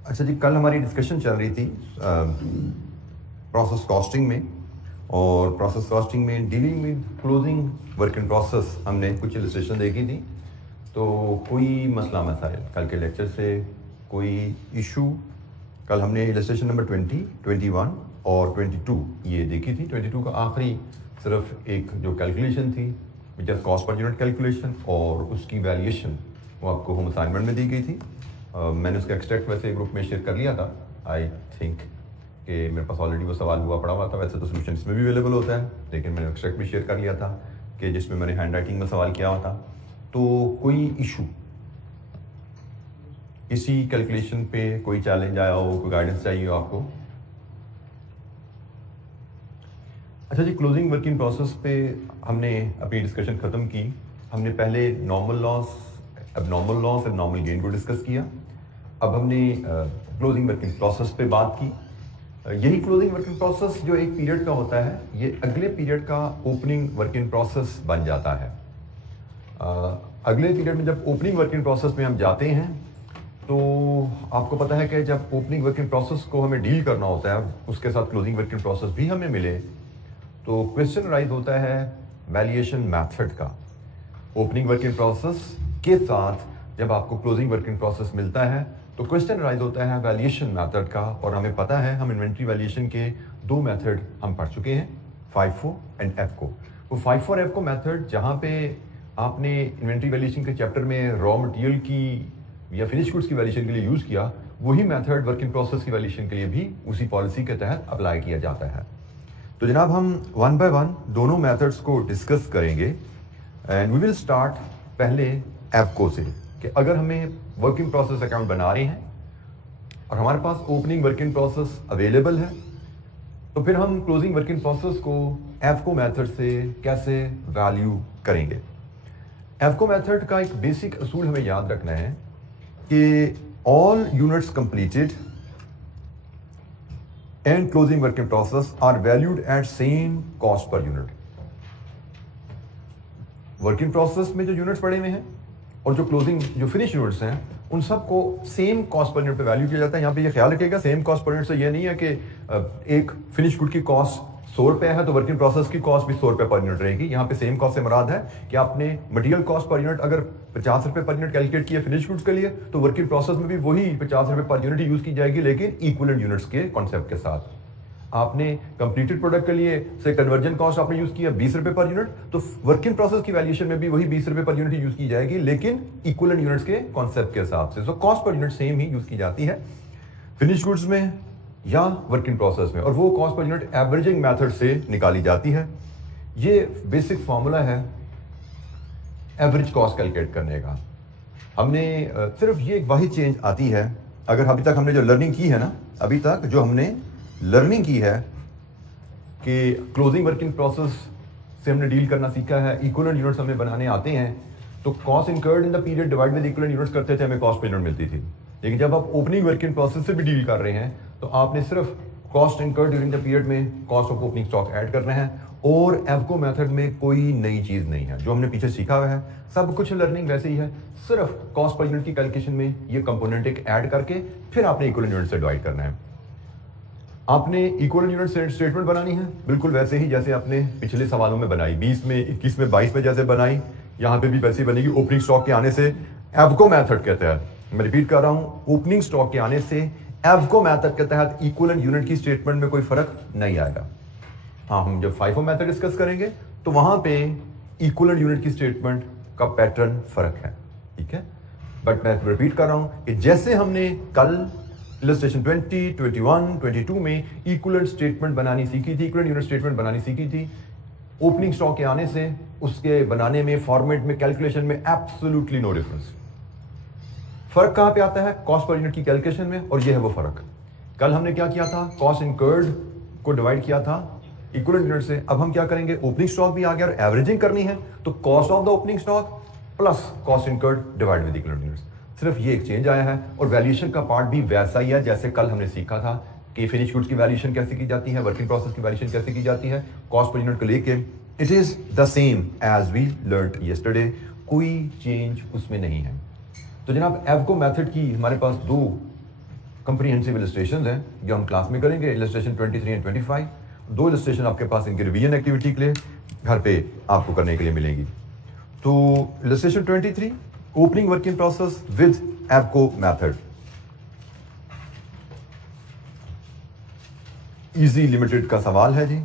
अच्छा जी, कल हमारी डिस्कशन चल रही थी प्रोसेस कॉस्टिंग में, और प्रोसेस कॉस्टिंग में dealing with closing work in process हमने कुछ इलस्ट्रेशन देखी थी। तो कोई मसला मसाइल कल के लेक्चर से, कोई इशू? कल हमने इलस्ट्रेशन नंबर 20, 21 और 22 ये देखी थी। 22 का आखिरी सिर्फ एक जो कैलकुलेशन थी which is cost per unit calculation, और उसकी वैल्यूएशन वो आपको होम असाइनमेंट में दी गई थी। मैंने उसका एक्सट्रैक्ट वैसे ग्रुप में शेयर कर लिया था। आई थिंक कि मेरे पास ऑलरेडी वो सवाल हुआ पड़ा हुआ था। वैसे तो सोल्यूशन इसमें भी अवेलेबल होता है, लेकिन मैंने एक्सट्रैक्ट भी शेयर कर लिया था कि जिसमें मैंने हैंड राइटिंग में सवाल किया हुआ था। तो कोई इशू, इसी कैलकुलेशन पे कोई चैलेंज आया हो, कोई गाइडेंस चाहिए हो आपको? अच्छा जी, क्लोजिंग वर्किंग प्रोसेस पे हमने अपनी डिस्कशन ख़त्म की। हमने पहले normal loss, abnormal loss, abnormal gain को डिस्कस किया। अब हमने क्लोजिंग वर्किंग प्रोसेस पे बात की। यही क्लोजिंग वर्किंग प्रोसेस जो एक पीरियड का होता है, ये अगले पीरियड का ओपनिंग वर्किंग प्रोसेस बन जाता है। अगले पीरियड में जब ओपनिंग वर्किंग प्रोसेस में हम जाते हैं, तो आपको पता है कि जब ओपनिंग वर्किंग प्रोसेस को हमें डील करना होता है, उसके साथ क्लोजिंग वर्किंग प्रोसेस भी हमें मिले, तो क्वेश्चन राइज होता है वैल्यूएशन मेथड का। ओपनिंग वर्किंग प्रोसेस के साथ जब आपको क्लोजिंग वर्किंग प्रोसेस मिलता है, तो क्वेश्चन राइज होता है वैल्यूएशन मेथड का। और हमें पता है, हम इन्वेंट्री वैल्यूएशन के दो मेथड हम पढ़ चुके हैं, FIFO एंड FCO। वो FIFO और FCO मेथड, जहाँ पे आपने इन्वेंट्री वैल्यूएशन के चैप्टर में रॉ मटेरियल की या फिनिश गुड्स की वैल्यूएशन के लिए यूज़ किया, वही मेथड वर्किंग प्रोसेस की वैल्यूएशन के लिए भी उसी पॉलिसी के तहत अप्लाई किया जाता है। तो जनाब, हम वन बाय वन दोनों मेथड्स को डिस्कस करेंगे एंड वी विल स्टार्ट पहले FCO से, कि अगर हमें वर्किंग प्रोसेस अकाउंट बना रहे हैं और हमारे पास ओपनिंग वर्किंग प्रोसेस अवेलेबल है, तो फिर हम क्लोजिंग वर्किंग प्रोसेस को FCO मेथड से कैसे वैल्यू करेंगे। FCO मेथड का एक बेसिक असूल हमें याद रखना है कि all units completed and closing working process are valued at same cost per unit. Working process में जो यूनिट्स पड़े हुए हैं और जो क्लोजिंग जो फिनिश यूनिट्स हैं, उन सबको सेम कॉस्ट पर यूनिट पे वैल्यू किया जाता है। यहाँ पे ये ख्याल रखिएगा, सेम कॉस्ट पर यूनिट से ये नहीं है कि एक फिनिश गुड की कॉस्ट 100 रुपये है तो वर्किंग प्रोसेस की कॉस्ट भी 100 रुपये पर यूनिट रहेगी। यहाँ पे सेम कॉस्ट से मुराद है कि आपने मटेरियल कॉस्ट पर यूनिट अगर 50 रुपये पर यूनिट कैलकुलेट किया फिनिश गुड्स के लिए, तो वर्किंग प्रोसेस में भी वही 50 रुपये पर यूनिट यूज की जाएगी, लेकिन इक्विवेलेंट यूनिट्स के कॉन्सेप्ट के साथ। आपने कंप्लीटेड प्रोडक्ट के लिए से कन्वर्जन कॉस्ट आपने यूज किया 20 रुपये पर यूनिट, तो वर्किंग प्रोसेस की वैल्यूएशन में भी वही 20 रुपये पर यूनिट यूज की जाएगी, लेकिन इक्विवेलेंट यूनिट्स के कॉन्सेप्ट के हिसाब से। So cost per unit same ही यूज की जाती है फिनिश गुड्स में या वर्किंग प्रोसेस में, और वो cost per unit averaging method से निकाली जाती है। ये बेसिक फॉर्मूला है एवरेज कॉस्ट कैलकुलेट करने का। हमने सिर्फ ये एक वाहिद चेंज आती है, अगर अभी तक हमने जो लर्निंग की है ना, अभी तक जो हमने लर्निंग की है कि क्लोजिंग वर्किंग प्रोसेस से हमने डील करना सीखा है, इक्विवेलेंट यूनिट्स हमें बनाने आते हैं, तो cost incurred in the period divide with equivalent units करते थे, हमें कॉस्ट पर यूनिट मिलती थी। लेकिन जब आप ओपनिंग वर्किंग प्रोसेस से भी डील कर रहे हैं, तो आपने सिर्फ cost incurred during the period में cost of opening stock add करना है, और FCO मेथड में कोई नई चीज़ नहीं है। जो हमने पीछे सीखा हुआ है सब कुछ लर्निंग वैसे ही है, सिर्फ कॉस्ट पर यूनिट की कैलकुलेशन में ये कंपोनेंट एक ऐड करके फिर आपने इक्विवेलेंट यूनिट से डिवाइड करना है। आपने इक्विवेलेंट यूनिट स्टेटमेंट बनानी है बिल्कुल वैसे ही जैसे आपने पिछले सवालों में बनाई, 20 में, 21 में, 22 में जैसे बनाई, यहाँ पे भी वैसे बनेगी ओपनिंग स्टॉक के आने से FCO मेथड के तहत। मैं रिपीट कर रहा हूं, ओपनिंग स्टॉक के आने से FCO मेथड के तहत इक्विवेलेंट यूनिट की स्टेटमेंट में कोई फर्क नहीं आएगा। हाँ, हम जब FIFO मेथड डिस्कस करेंगे तो वहां पे इक्विवेलेंट यूनिट की स्टेटमेंट का पैटर्न फर्क है, ठीक है। बट मैं रिपीट कर रहा हूं कि जैसे हमने कल इलस्ट्रेशन 20, 21, 22 में इक्विवेलेंट स्टेटमेंट बनानी सीखी थी, इक्विवेलेंट यूनिट स्टेटमेंट बनानी सीखी थी, ओपनिंग स्टॉक के आने से उसके बनाने में, फॉर्मेट में, कैलकुलेशन में एब्सोल्युटली नो डिफरेंस। फर्क कहां पे आता है? कॉस्ट पर यूनिट की कैलकुलेशन में, और ये है वो फर्क। कल हमने क्या किया था? कॉस्ट इनकर्ड को डिवाइड किया था इक्विवेलेंट यूनिट से। अब हम क्या करेंगे? ओपनिंग स्टॉक भी आ गया और एवरेजिंग करनी है, तो cost of the opening stock plus cost incurred divide with equivalent units. सिर्फ ये एक चेंज आया है, और वैल्यूएशन का पार्ट भी वैसा ही है जैसे कल हमने सीखा था कि फिनिश गुड्स की वैल्यूएशन कैसे की जाती है, वर्किंग प्रोसेस की वैल्यूएशन कैसे की जाती है, कॉस्ट पर यूनिट को लेके। It is the same as we learned yesterday, कोई चेंज उसमें नहीं है। तो जनाब, FCO मेथड की हमारे पास दो कंप्रीहेंसिव इलस्ट्रेशन हैं जो हम क्लास में करेंगे, इलस्ट्रेशन 23 एंड 25। 2 इलस्ट्रेशन आपके पास इनकी रिवीजन एक्टिविटी के लिए घर पे आपको करने के लिए मिलेंगी। तो illustration 23, opening working process with एबको मेथड। इजी लिमिटेड का सवाल है जी।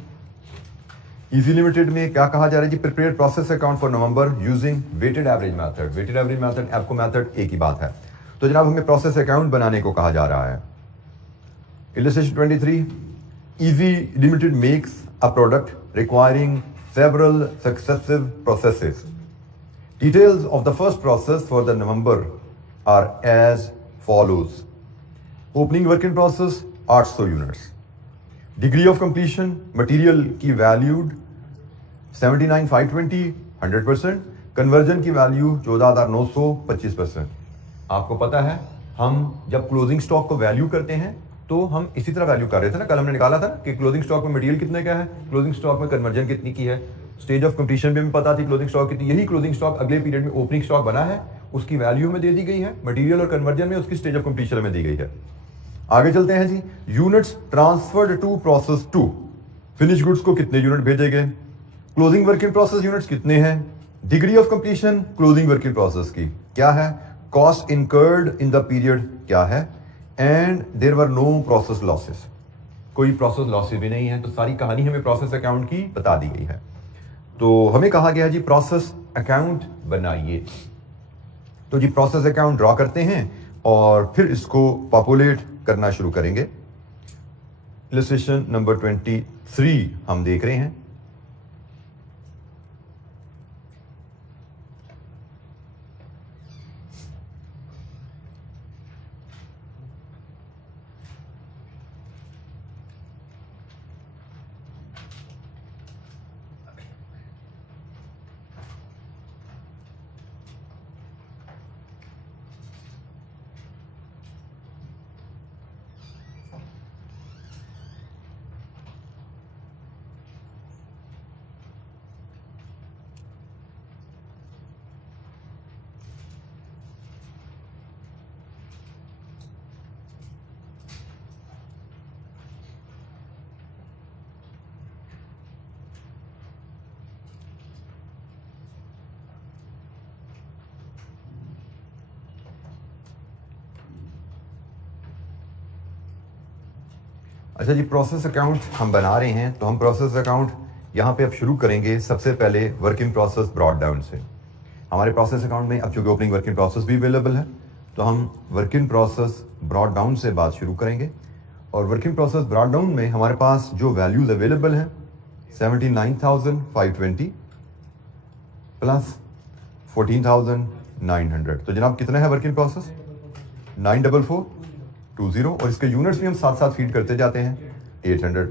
इजी लिमिटेड में क्या कहा जा रहा है जी? Prepare process account for November using weighted average method. Weighted average method, एबको मेथड एक ही बात है। तो जनाब हमें प्रोसेस अकाउंट बनाने को कहा जा रहा है। Illustration 23, Easy Limited makes a product requiring several successive processes. Details of the first process for the November are as follows. Opening working process 800 units. Degree of completion material की valued 79,520 100%। Conversion की value 14,900 25%। आपको पता है हम जब closing stock को value करते हैं तो हम इसी तरह वैल्यू कर रहे थे ना, कल हमने निकाला था ना कि क्लोजिंग स्टॉक में मटेरियल कितने का है, क्लोजिंग स्टॉक में कन्वर्जन कितनी की है, स्टेज ऑफ कंप्लीशन भी हमें पता थी क्लोजिंग स्टॉक कितनी। यही क्लोजिंग स्टॉक अगले पीरियड में ओपनिंग स्टॉक बना है, उसकी वैल्यू में दे दी गई है, मटेरियल और कन्वर्जन में उसकी स्टेज ऑफ कंप्लीशन में दी गई है। आगे चलते हैं जी। Units transferred to process 2। Finish goods को कितने यूनिट भेजे गए, क्लोजिंग वर्किंग प्रोसेस यूनिट्स कितने हैं, degree of completion closing working process की क्या है, cost incurred in the period क्या है, and there were no process losses. कोई प्रोसेस लॉसेस भी नहीं है। तो सारी कहानी हमें प्रोसेस अकाउंट की बता दी गई है। तो हमें कहा गया जी प्रोसेस अकाउंट बनाइए। तो जी प्रोसेस अकाउंट ड्रॉ करते हैं और फिर इसको पॉपुलेट करना शुरू करेंगे। इलस्ट्रेशन नंबर 23 हम देख रहे हैं। अच्छा जी, प्रोसेस अकाउंट हम बना रहे हैं। तो हम प्रोसेस अकाउंट यहाँ पे अब शुरू करेंगे सबसे पहले वर्किंग प्रोसेस ब्रॉड डाउन से। हमारे प्रोसेस अकाउंट में अब चूंकि ओपनिंग वर्किंग प्रोसेस भी अवेलेबल है तो हम वर्किंग प्रोसेस ब्रॉड डाउन से बात शुरू करेंगे। और वर्किंग प्रोसेस ब्रॉड डाउन में हमारे पास जो वैल्यूज अवेलेबल हैं 79,520 प्लस 14,900। तो जनाब कितना है वर्किंग प्रोसेस? 94420। और इसके यूनिट्स भी हम साथ साथ फीड करते जाते हैं 800।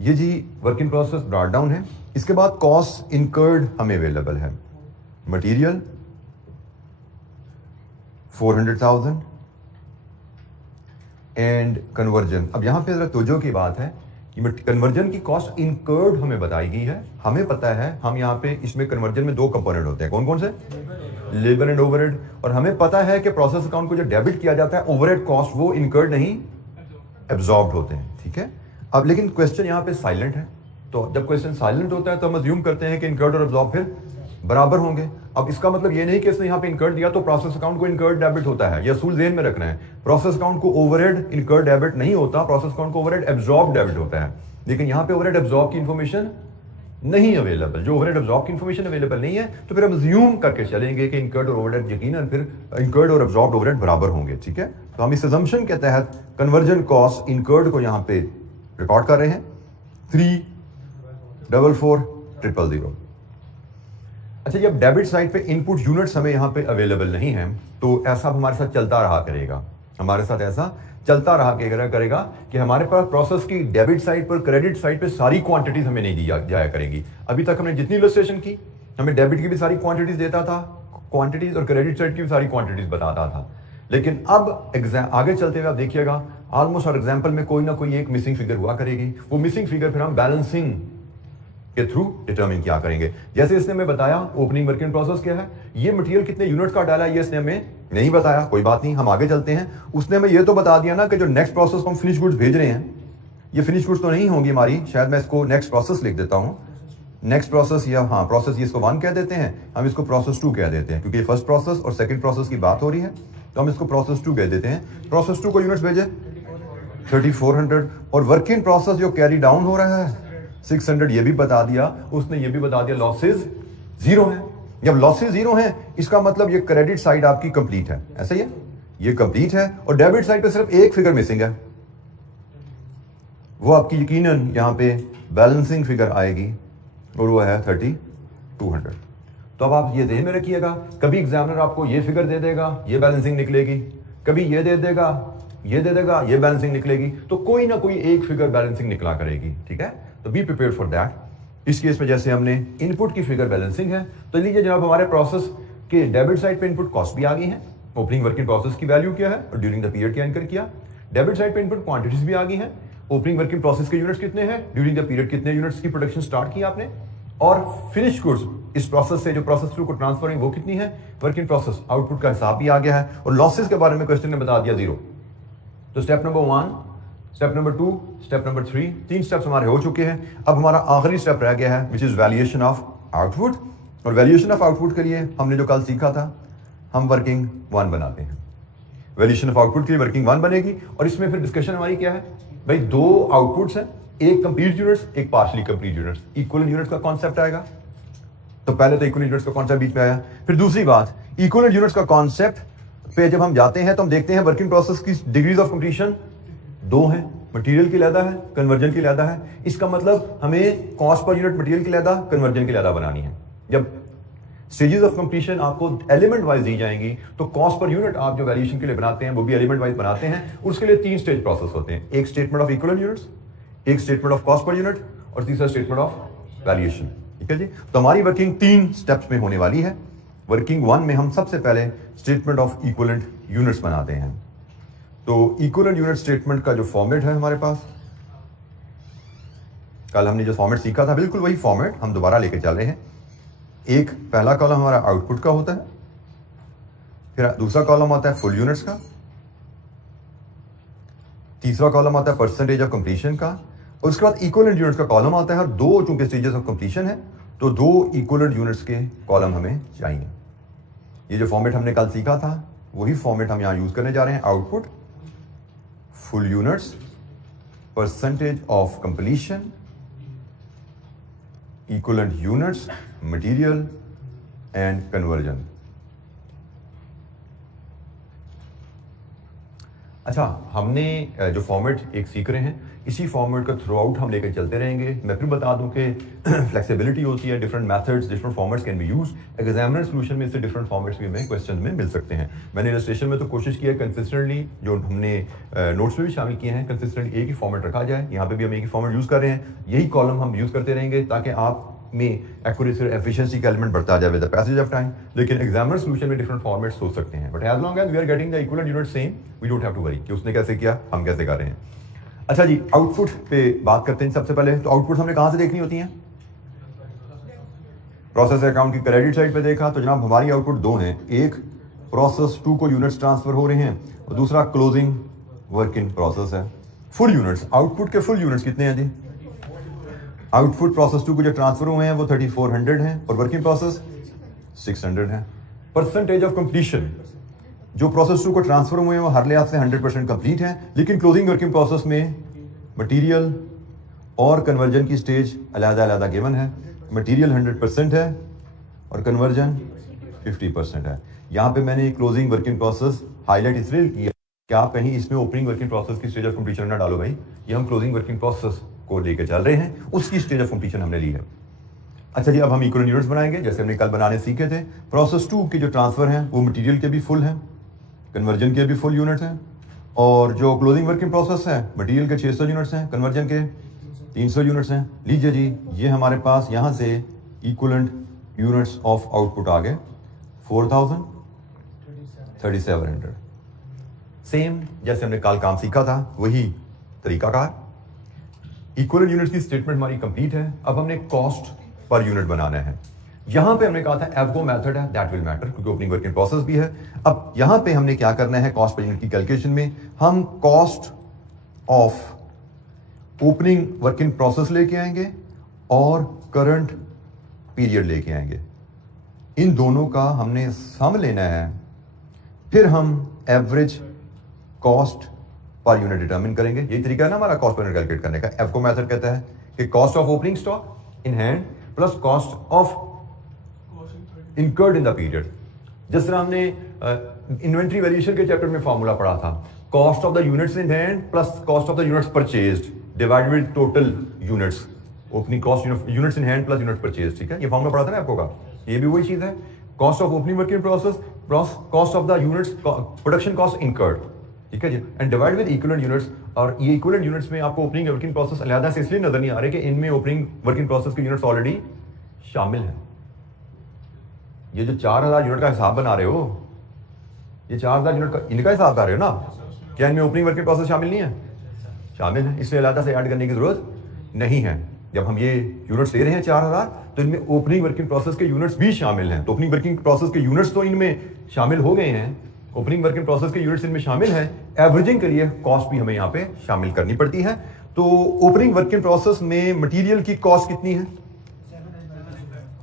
ये जी वर्किंग प्रोसेस ब्रॉड डाउन है। इसके बाद कॉस्ट इनकर्ड हमें अवेलेबल है। Material 400,000 and conversion. अब यहां पे जरा तवज्जो की बात है कि कन्वर्जन की कॉस्ट इनकर्ड हमें बताई गई है। हमें पता है हम यहाँ पे इसमें कन्वर्जन में 2 कंपोनेंट होते हैं। कौन कौन से? Labour and overhead. और हमें पता है कि प्रोसेस अकाउंट को जो डेबिट किया जाता है ओवरहेड कॉस्ट वो इनकर्ड नहीं एब्जॉर्ब्ड होते हैं। ठीक है। अब लेकिन क्वेश्चन यहाँ पे साइलेंट है। तो जब क्वेश्चन साइलेंट होता है तो हम अज्यूम करते हैं कि इनकर्ड और एब्जॉर्ब फिर बराबर होंगे। अब इसका मतलब ये नहीं कि इसने यहाँ पे इनकर्ड दिया तो प्रोसेस अकाउंट को इनकर्ड डेबिट होता है। यह असूल ज़हन में रखना है। प्रोसेस अकाउंट को ओवरहेड इनकर्ड डेबिट नहीं होता, प्रोसेस अकाउंट को ओवरहेड एब्जॉर्ब डेबिट होता है। लेकिन यहाँ पे ओवरहेड एब्जॉर्ब की इंफॉर्मेशन नहीं अवेलेबल। जो ओवरहेड एब्जॉर्ब की इंफॉर्मेशन अवेलेबल नहीं है तो फिर हम अज्यूम करके चलेंगे कि इनकर्ड और ओवरहेड यकीनन फिर इनकर्ड और एब्जॉर्ब्ड ओवरहेड बराबर होंगे। ठीक है। तो हम इस अजम्पशन के तहत कन्वर्जन कॉस्ट इनकर्ड को यहाँ पे रिकॉर्ड कर रहे हैं 344,000। अच्छा, जब डेबिट साइड पे इनपुट यूनिट्स हमें यहाँ पे अवेलेबल नहीं है तो ऐसा हमारे साथ चलता रहा करेगा। हमारे साथ ऐसा चलता रहा करेगा कि हमारे पास प्रोसेस की डेबिट साइड पर क्रेडिट साइड पे सारी क्वांटिटीज हमें नहीं दी जाया करेंगी। अभी तक हमने जितनी इलस्ट्रेशन की हमें डेबिट की भी सारी क्वांटिटीज देता था, क्वांटिटीज और क्रेडिट साइड की भी सारी क्वांटिटीज बताता था। लेकिन अब आगे चलते हुए आप देखिएगा ऑलमोस्ट हर एग्जाम्पल में कोई ना कोई एक मिसिंग फिगर हुआ करेगी। वो मिसिंग फिगर फिर हम बैलेंसिंग के थ्रू डिटरमिन क्या करेंगे। जैसे इसने हमें बताया ओपनिंग वर्क इन प्रोसेस क्या है, ये मटेरियल कितने यूनिट का डाला है ये इसने हमें नहीं बताया, कोई बात नहीं, हम आगे चलते हैं। उसने हमें ये तो बता दिया ना कि जो नेक्स्ट प्रोसेस को हम फिनिश गुड्स भेज रहे हैं, ये फिनिश गुड्स तो नहीं होंगी हमारी, शायद मैं इसको नेक्स्ट प्रोसेस लिख देता हूं, नेक्स्ट प्रोसेस, या हाँ प्रोसेस, ये इसको 1 कह देते हैं, हम इसको प्रोसेस 2 कह देते हैं, क्योंकि फर्स्ट प्रोसेस और सेकंड प्रोसेस की बात हो रही है, तो हम इसको प्रोसेस 2 कह देते हैं। प्रोसेस 2 को यूनिट्स भेजे 3400, और वर्क इन प्रोसेस जो कैरी डाउन हो रहा है 600, ये भी बता दिया उसने, ये भी बता दिया लॉसेज 0 है। जब लॉसेज 0 है इसका मतलब ये क्रेडिट साइड आपकी कंप्लीट है, ऐसा ही है, ये कंप्लीट है, और डेबिट साइड पे सिर्फ एक फिगर मिसिंग है, वो आपकी यकीनन यहां पे बैलेंसिंग फिगर आएगी, और वो है 3200। तो अब आप ये ध्यान में रखिएगा, कभी एग्जामिनर आपको ये फिगर दे देगा, ये बैलेंसिंग निकलेगी, कभी ये दे देगा, ये दे देगा, ये बैलेंसिंग निकलेगी, तो कोई ना कोई एक फिगर बैलेंसिंग निकला करेगी, ठीक है। तो बी प्रिपेयर्ड फॉर दैट। इस केस में जैसे हमने इनपुट की फिगर बैलेंसिंग है, तो लीजिए जनाब हमारे प्रोसेस के डेबिट साइड पे इनपुट कॉस्ट भी आ गई है, ओपनिंग वर्क इन प्रोसेस की वैल्यू क्या है और ड्यूरिंग द पीरियड क्या इनकर किया, डेबिट साइड पे इनपुट क्वांटिटीज भी आ गई हैं, ओपनिंग वर्क इन प्रोसेस के यूनिट्स कितने हैं, ड्यूरिंग द पीरियड कितने यूनिट्स की प्रोडक्शन स्टार्ट की आपने, और फिनिश गुड्स इस प्रोसेस से जो प्रोसेस थ्रू को ट्रांसफर है वो कितनी है, वर्क इन प्रोसेस आउटपुट का हिसाब भी आ गया है, और लॉसेस के बारे में क्वेश्चन ने बता दिया 0। तो step number 1, step number 2, step number 3, 3 steps हमारे हो चुके हैं। अब हमारा आखिरी स्टेप रह गया है which is valuation of output, और वैल्यूएशन ऑफ आउटपुट के लिए हमने जो कल सीखा था, हम वर्किंग 1 बनाते हैं। वैल्यूएशन ऑफ आउटपुट के लिए वर्किंग 1 बनेगी, और इसमें फिर डिस्कशन हमारी क्या है भाई, 2 आउटपुट्स हैं, एक कंप्लीट यूनिट्स, एक partially complete units, equivalent units का कॉन्सेप्ट आएगा। तो पहले तो इक्वलेंट यूनिट्स का कॉन्सेप्ट बीच में आया, फिर दूसरी बात इक्वलेंट यूनिट्स का कॉन्सेप्ट पे जब हम जाते हैं तो हम देखते हैं वर्किंग प्रोसेस की डिग्रीज ऑफ कंप्लीशन 2 है, मटेरियल की लहदा है, कन्वर्जन की लहदा है। इसका मतलब हमें कॉस्ट पर यूनिट मटेरियल की लहदा, कन्वर्जन की लहदा बनानी है। जब स्टेजेस ऑफ कंप्लीशन आपको एलिमेंट वाइज दी जाएंगी, तो कॉस्ट पर यूनिट आप जो वैल्यूएशन के लिए बनाते हैं वो भी एलिमेंट वाइज बनाते हैं। उसके लिए 3 स्टेज प्रोसेस होते हैं, एक स्टेटमेंट ऑफ इक्वलेंट यूनिट्स, एक statement of cost per unit, और तीसरा स्टेटमेंट ऑफ वैल्यूएशन, ठीक है जी। तो हमारी वर्किंग 3 स्टेप्स में होने वाली है। वर्किंग 1 में हम सबसे पहले स्टेटमेंट ऑफ इक्वलेंट यूनिट्स बनाते हैं। तो इक्वलेंट यूनिट स्टेटमेंट का जो फॉर्मेट है हमारे पास, कल हमने जो फॉर्मेट सीखा था बिल्कुल वही फॉर्मेट हम दोबारा लेके चल रहे हैं। एक पहला कॉलम हमारा आउटपुट का होता है, फिर दूसरा कॉलम आता है फुल यूनिट्स का, तीसरा कॉलम आता है परसेंटेज ऑफ कंप्लीशन का, और उसके बाद इक्वलेंट यूनिट्स का कॉलम आता है। और 2 चूंकि स्टेजेस ऑफ कंप्लीशन है, तो 2 इक्वलेंट यूनिट्स के कॉलम हमें चाहिए। ये जो फॉर्मेट हमने कल सीखा था वही फॉर्मेट हम यहां यूज करने जा रहे हैं, output, full units, percentage of completion, equivalent units, material and conversion. अच्छा, हमने जो फॉर्मेट एक सीख रहे हैं, इसी फॉर्मेट का थ्रू आउट हम लेकर चलते रहेंगे। मैं फिर बता दूं कि फ्लेक्सिबिलिटी होती है, different methods, different formats can be use. Examiner solution में इससे डिफरेंट फॉर्मेट्स भी हमें क्वेश्चन में मिल सकते हैं। मैंने इलस्ट्रेशन में तो कोशिश की है कंसिस्टेंटली, जो हमने नोट्स में भी शामिल किए हैं, कंसिस्टेंटली एक ही फॉर्मेट रखा जाए। यहाँ पे भी हम एक ही फॉर्मेट यूज कर रहे हैं, यही कॉलम हम यूज करते रहेंगे ताकि आप में एक्यूरेसी और एफिशिएंसी का एलिमेंट बढ़ता जाए with the passage of time. लेकिन एग्जामिनर सोल्यूशन में डिफरेंट फॉर्मेट्स हो सकते हैं, but as long as we are getting the equivalent unit same, we don't have to worry कि उसने कैसे किया, हम कैसे कर रहे हैं। अच्छा जी, आउटपुट पे बात करते हैं सबसे पहले। तो आउटपुट हमने कहां से देखनी होती है? प्रोसेस अकाउंट की क्रेडिट साइड पे देखा तो जनाब हमारी आउटपुट 2 हैं, एक प्रोसेस 2 को यूनिट्स ट्रांसफर हो रहे हैं और दूसरा क्लोजिंग वर्क इन प्रोसेस है। फुल यूनिट्स, आउटपुट के फुल यूनिट्स कितने हैं जी? आउटपुट प्रोसेस 2 को जो ट्रांसफर हुए हैं वो 3400 हैं और वर्किंग प्रोसेस 600 है। परसेंटेज ऑफ कंप्लीशन, जो प्रोसेस 2 को ट्रांसफर हुए हैं वो हर लिहाज से 100% कंप्लीट है, लेकिन क्लोजिंग वर्किंग प्रोसेस में मटेरियल और कन्वर्जन की स्टेज अलग-अलग गिवन है। मटेरियल 100% है और कन्वर्जन 50% है। यहाँ पे मैंने क्लोजिंग वर्किंग प्रोसेस हाईलाइट इसलिए किया कि आप कहीं इसमें ओपनिंग वर्किंग प्रोसेस की स्टेज ऑफ कंप्लीशन ना डालो भाई, ये हम क्लोजिंग वर्किंग प्रोसेस को लेकर चल रहे हैं, उसकी स्टेज ऑफ कंप्लीशन हमने ली है। अच्छा जी, अब हम इक्वलेंट यूनिट्स बनाएंगे जैसे हमने कल बनाने सीखे थे। प्रोसेस 2 के जो ट्रांसफर हैं वो मटेरियल के भी फुल हैं, कन्वर्जन के भी फुल यूनिट्स हैं, और जो क्लोजिंग वर्किंग प्रोसेस है मटेरियल के 600 यूनिट्स हैं, कन्वर्जन के 300 यूनिट्स हैं। लीजिए जी, ये हमारे पास यहाँ से इक्वलेंट यूनिट्स ऑफ आउटपुट आ गए 4000, 3700। सेम जैसे हमने कल काम सीखा था वही तरीकाकार। इक्विवेलेंट यूनिट्स की स्टेटमेंट हमारी कंप्लीट है। अब हमने कॉस्ट पर यूनिट बनाना है। यहां पे हमने कहा था एवगो मेथड है, दैट विल मैटर, क्योंकि ओपनिंग वर्क इन प्रोसेस भी है। अब यहां पे हमने क्या करना है, कॉस्ट पर यूनिट की कैलकुलेशन में हम cost of opening work in process लेके आएंगे और करंट पीरियड लेके आएंगे। इन दोनों का हमने सम लेना है, फिर हम average cost per unit determine करेंगे। यही तरीका है ना हमारा कॉस्ट पर यूनिट कैलकुलेट करने का। एवको मेथड कहता है कि cost of opening stock in hand plus cost of incurred in the period. जिस तरह हमने इन्वेंट्री वैल्यूएशन के चैप्टर में फॉर्मूला पढ़ा था, cost of the units in hand plus cost of the units purchased divided with total units, opening cost units in hand plus units purchased. ठीक है, ये फॉर्मूला पढ़ा था ना आपको का, ये भी वही चीज है। Cost of opening work in process plus cost of the units production cost incurred, ठीक है जी, and divide with equivalent units. और ये इक्विवेलेंट यूनिट्स में आपको ओपनिंग वर्क इन प्रोसेस अलग से इसलिए नजर नहीं आ रहे कि इनमें ओपनिंग वर्क इन प्रोसेस के यूनिट्स ऑलरेडी शामिल हैं। ये जो 4000 यूनिट का हिसाब बना रहे हो, ये 4000 यूनिट का इनका हिसाब कर रहे हो ना, क्या इनमें ओपनिंग वर्क इन प्रोसेस शामिल नहीं है? शामिल है, इसलिए अलग से ऐड करने की जरूरत नहीं है। जब हम ये यूनिट्स ले रहे हैं 4000, तो इनमें ओपनिंग वर्किंग प्रोसेस के यूनिट्स भी शामिल हैं। तो ओपनिंग वर्किंग प्रोसेस के यूनिट्स तो इनमें शामिल हो गए हैं, ओपनिंग वर्किंग प्रोसेस के यूनिट्स इनमें शामिल हैं। एवरेजिंग के लिए कॉस्ट भी हमें यहाँ पे शामिल करनी पड़ती है। तो ओपनिंग वर्किंग प्रोसेस में मटेरियल की कॉस्ट कितनी है?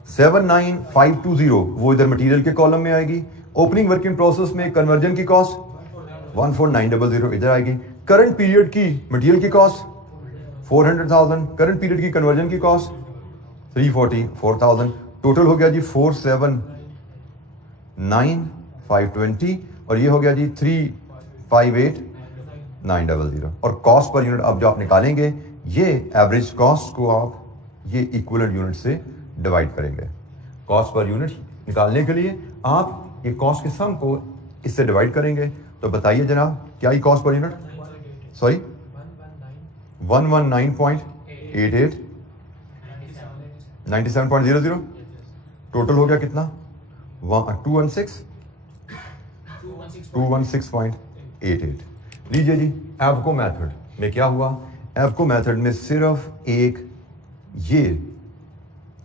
79520, वो इधर मटेरियल के कॉलम में आएगी। ओपनिंग वर्किंग प्रोसेस में कन्वर्जन की कॉस्ट 14900 इधर आएगी। करंट पीरियड की मटेरियल की कॉस्ट 400,000, करंट पीरियड की कन्वर्जन की कॉस्ट 344,000। टोटल हो गया जी 479,520 और ये हो गया जी 358,900। और कॉस्ट पर यूनिट अब जो आप निकालेंगे, ये एवरेज कॉस्ट को आप ये इक्विवेलेंट यूनिट से डिवाइड करेंगे। कॉस्ट पर यूनिट निकालने के लिए आप ये कॉस्ट के सम को इससे डिवाइड करेंगे। तो बताइए जनाब, क्या ही cost per unit? Sorry 119.88 97.00। Total हो गया कितना? 216.88। लीजिए जी, एवको मेथड में क्या हुआ? एवको मेथड में सिर्फ एक ये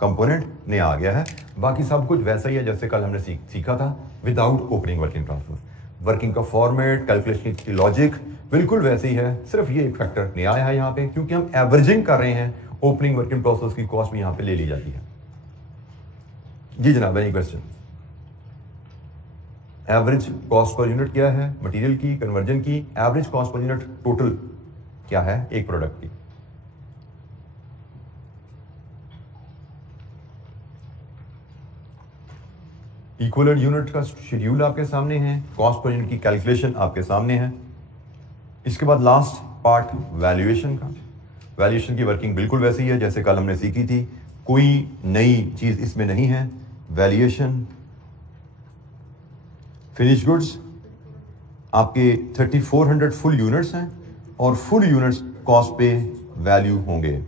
कंपोनेंट नया आ गया है, बाकी सब कुछ वैसा ही है जैसे कल हमने सीखा था without opening working process. Working का फॉर्मेट, कैलकुलेशन की लॉजिक बिल्कुल वैसे ही है, सिर्फ ये एक फैक्टर नया आया है यहाँ पे, क्योंकि हम एवरेजिंग कर रहे हैं। ओपनिंग वर्किंग प्रोसेस की कॉस्ट भी यहाँ पे ले ली जाती है। जी जनाब, any question? Average cost per unit क्या है मटेरियल की, कन्वर्जन की? Average cost per unit total क्या है एक प्रोडक्ट की? इक्विवेलेंट यूनिट का शेड्यूल आपके सामने है, कॉस्ट पर यूनिट की कैलकुलेशन आपके सामने है। इसके बाद लास्ट पार्ट वैल्यूएशन का। वैल्यूएशन की वर्किंग बिल्कुल वैसी ही है जैसे कल हमने सीखी थी, कोई नई चीज इसमें नहीं है। वैल्यूएशन फिनिश गुड्स आपके 3400 फुल यूनिट्स हैं और फुल यूनिट्स कॉस्ट पे वैल्यू होंगे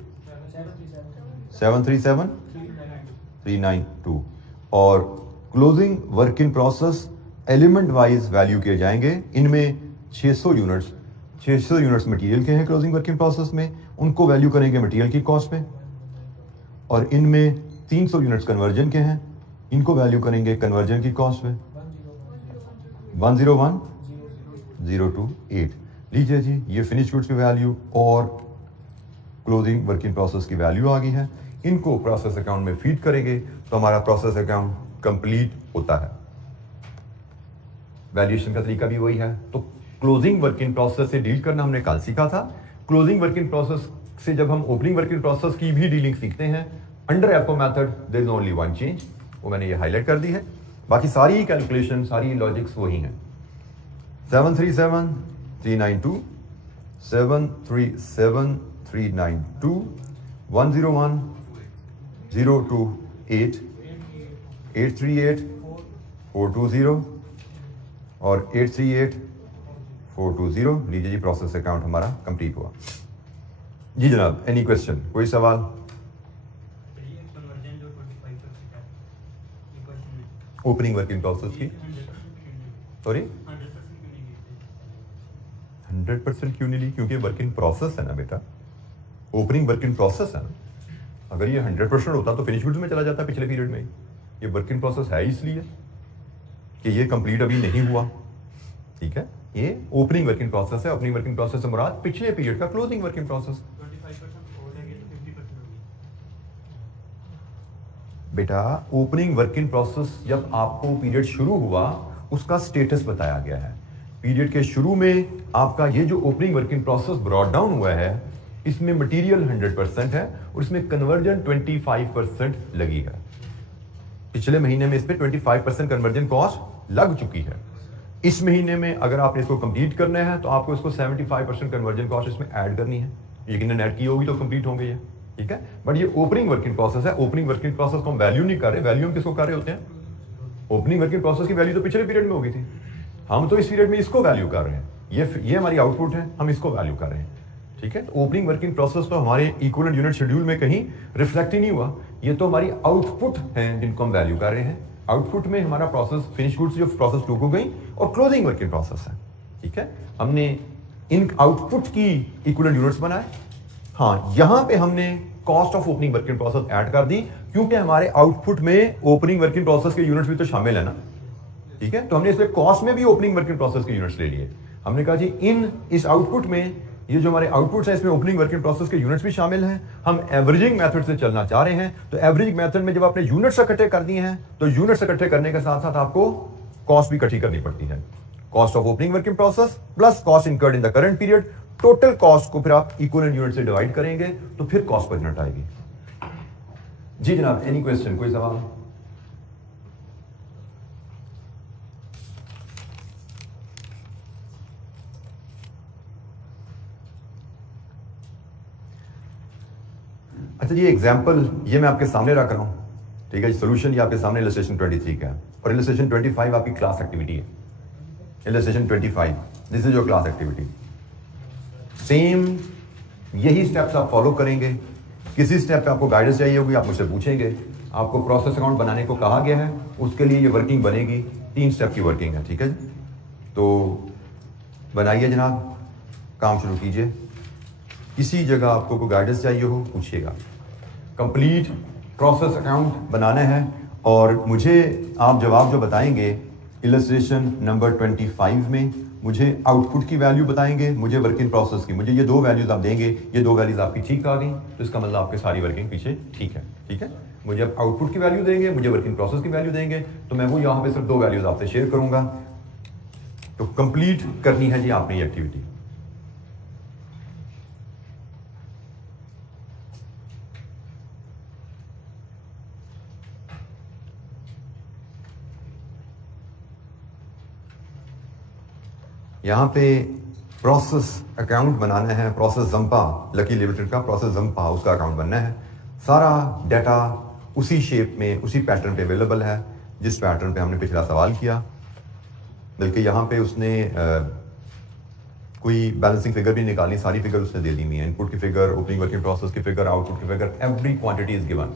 737,392 और closing work in process element wise value किए जाएंगे। इनमें 600 यूनिट्स मटेरियल के हैं क्लोजिंग वर्क इन प्रोसेस में, उनको वैल्यू करेंगे मटेरियल की कॉस्ट पे। और इनमें 300 यूनिट्स कन्वर्जन के हैं, इनको वैल्यू करेंगे कन्वर्जन की कॉस्ट पे 101,028। लीजिए जी, ये फिनिश गुड्स की वैल्यू और क्लोजिंग वर्क इन प्रोसेस की वैल्यू आ गई है। इनको प्रोसेस अकाउंट में फीड करेंगे तो हमारा प्रोसेस अकाउंट कंप्लीट होता है। वैल्यूएशन का तरीका भी वही है। तो क्लोजिंग वर्क इन प्रोसेस से डील करना हमने कल सीखा था। क्लोजिंग वर्क इन प्रोसेस से जब हम ओपनिंग वर्क इन प्रोसेस की भी डीलिंग सीखते हैं under AVCO method, there is only one change, वो मैंने ये हाईलाइट कर दी है। बाकी सारी कैलकुलेशन, सारी लॉजिक्स वही हैं। 737,392, 737,392, 101,028, 838,420 और 838,420। लीजिए जी, प्रोसेस अकाउंट हमारा कंप्लीट हुआ। जी जनाब, एनी क्वेश्चन? कोई सवाल? ओपनिंग वर्क इन प्रोसेस की सॉरी 100% क्यों नहीं ली? क्योंकि वर्क इन प्रोसेस है ना बेटा, ओपनिंग वर्क इन प्रोसेस है ना, अगर ये 100% होता तो फिनिश गुड्स में चला जाता पिछले पीरियड में। ये वर्क इन प्रोसेस है इसलिए कि ये कंप्लीट अभी नहीं हुआ, ठीक है। ये ओपनिंग वर्क इन प्रोसेस है। ओपनिंग वर्क इन प्रोसेस से मुराद पिछले पीरियड का क्लोजिंग वर्क इन प्रोसेस। बेटा ओपनिंग वर्क इन प्रोसेस जब आपको पीरियड शुरू हुआ उसका स्टेटस बताया गया है। पीरियड के शुरू में आपका ये जो opening work in process brought down हुआ है, इसमें मटेरियल 100% है और इसमें कन्वर्जन 25% लगी है। पिछले महीने में इस पे 25% कन्वर्जन कॉस्ट लग चुकी है। इस महीने में अगर आपने इसको कंप्लीट करना है तो आपको इसको 75% कन्वर्जन कॉस्ट इसमें ऐड करनी है। यकीनन ऐड की होगी तो कंप्लीट होंगे ये, ठीक है। बट ये ओपनिंग वर्क इन प्रोसेस है। ओपनिंग वर्क इन प्रोसेस को हम वैल्यू नहीं कर रहे, वैल्यू हम किसको कर रहे होते हैं? ओपनिंग वर्क इन प्रोसेस की वैल्यू तो पिछले पीरियड में होगी थी, हम तो इस पीरियड में इसको वैल्यू कर रहे हैं। ये हमारी आउटपुट है, हम इसको वैल्यू कर रहे हैं, ठीक है। तो ओपनिंग वर्क इन प्रोसेस तो हमारे इक्विवेलेंट यूनिट शेड्यूल में कहीं रिफ्लेक्ट ही नहीं हुआ। ये तो हमारी आउटपुट है जिनको हम वैल्यू कर रहे हैं। आउटपुट में हमारा प्रोसेस फिनिश गुड्स जो प्रोसेस टू हो गई और क्लोजिंग वर्क इन प्रोसेस है, ठीक है। हमने इन आउटपुट की इक्विवेलेंट यूनिट्स बनाए। हाँ, यहां पे हमने cost of opening work in process add कर दी क्योंकि हमारे आउटपुट में ओपनिंग वर्क इन प्रोसेस के यूनिट्स भी तो शामिल है ना, ठीक है। तो हमने इसमें कॉस्ट में भी ओपनिंग वर्क इन प्रोसेस के यूनिट्स ले लिए। हमने कहा जी इस आउटपुट में ये जो हमारे आउटपुट्स है इसमें ओपनिंग वर्क इन प्रोसेस के यूनिट्स भी शामिल हैं। हम एवरेजिंग मेथड से चलना चाह रहे हैं, तो एवरेज मेथड में जब आपने यूनिट्स इकट्ठे कर दिए हैं तो यूनिट्स इकट्ठे करने के साथ साथ आपको कॉस्ट भी इकट्ठी करनी पड़ती है। Cost of opening work in process plus cost incurred in the current period, total cost को फिर आप इक्विवेलेंट यूनिट से डिवाइड करेंगे तो फिर कॉस्ट पर यूनिट आएगी। जी जनाब, एनी क्वेश्चन, कोई सवाल? अच्छा, ये एग्जाम्पल ये मैं आपके सामने रख रहा हूं, ठीक है। सोल्यूशन ये आपके सामने इलस्ट्रेशन 23 का है और इलस्ट्रेशन 25 आपकी क्लास एक्टिविटी है। Illustration 25 this is your class activity. Same यही स्टेप्स आप फॉलो करेंगे। किसी स्टेप पे आपको गाइडेंस चाहिए होगी, आप मुझसे पूछेंगे। आपको प्रोसेस अकाउंट बनाने को कहा गया है, उसके लिए ये वर्किंग बनेगी। 3 स्टेप की वर्किंग है, ठीक है। तो बनाइए जनाब, काम शुरू कीजिए। किसी जगह आपको कोई गाइडेंस चाहिए हो पूछिएगा। कंप्लीट प्रोसेस अकाउंट बनाना है और मुझे आप जवाब जो बताएंगे इलस्ट्रेशन नंबर 25 में मुझे आउटपुट की वैल्यू बताएंगे, मुझे वर्क इन प्रोसेस की, मुझे ये 2 वैल्यूज आप देंगे। ये 2 वैल्यूज आपकी ठीक आ गई तो इसका मतलब आपकी सारी वर्किंग पीछे ठीक है, ठीक है। मुझे आप आउटपुट की वैल्यू देंगे, मुझे वर्क इन प्रोसेस की वैल्यू देंगे, तो मैं वो यहाँ पे सिर्फ 2 वैल्यूज आपसे शेयर करूंगा। तो कंप्लीट करनी है जी आपने ये एक्टिविटी। यहाँ पे प्रोसेस अकाउंट बनाना है, प्रोसेस जंपा लकी लिमिटेड का प्रोसेस जंपा उसका अकाउंट बनना है। सारा डाटा उसी शेप में उसी पैटर्न पे अवेलेबल है जिस पैटर्न पे हमने पिछला सवाल किया। बल्कि यहाँ पे उसने कोई बैलेंसिंग फिगर भी निकाली, सारी फिगर उसने दे दी हुई है। इनपुट की फिगर, ओपनिंग वर्किंग प्रोसेस की फिगर, आउटपुट की figure, every quantity is given.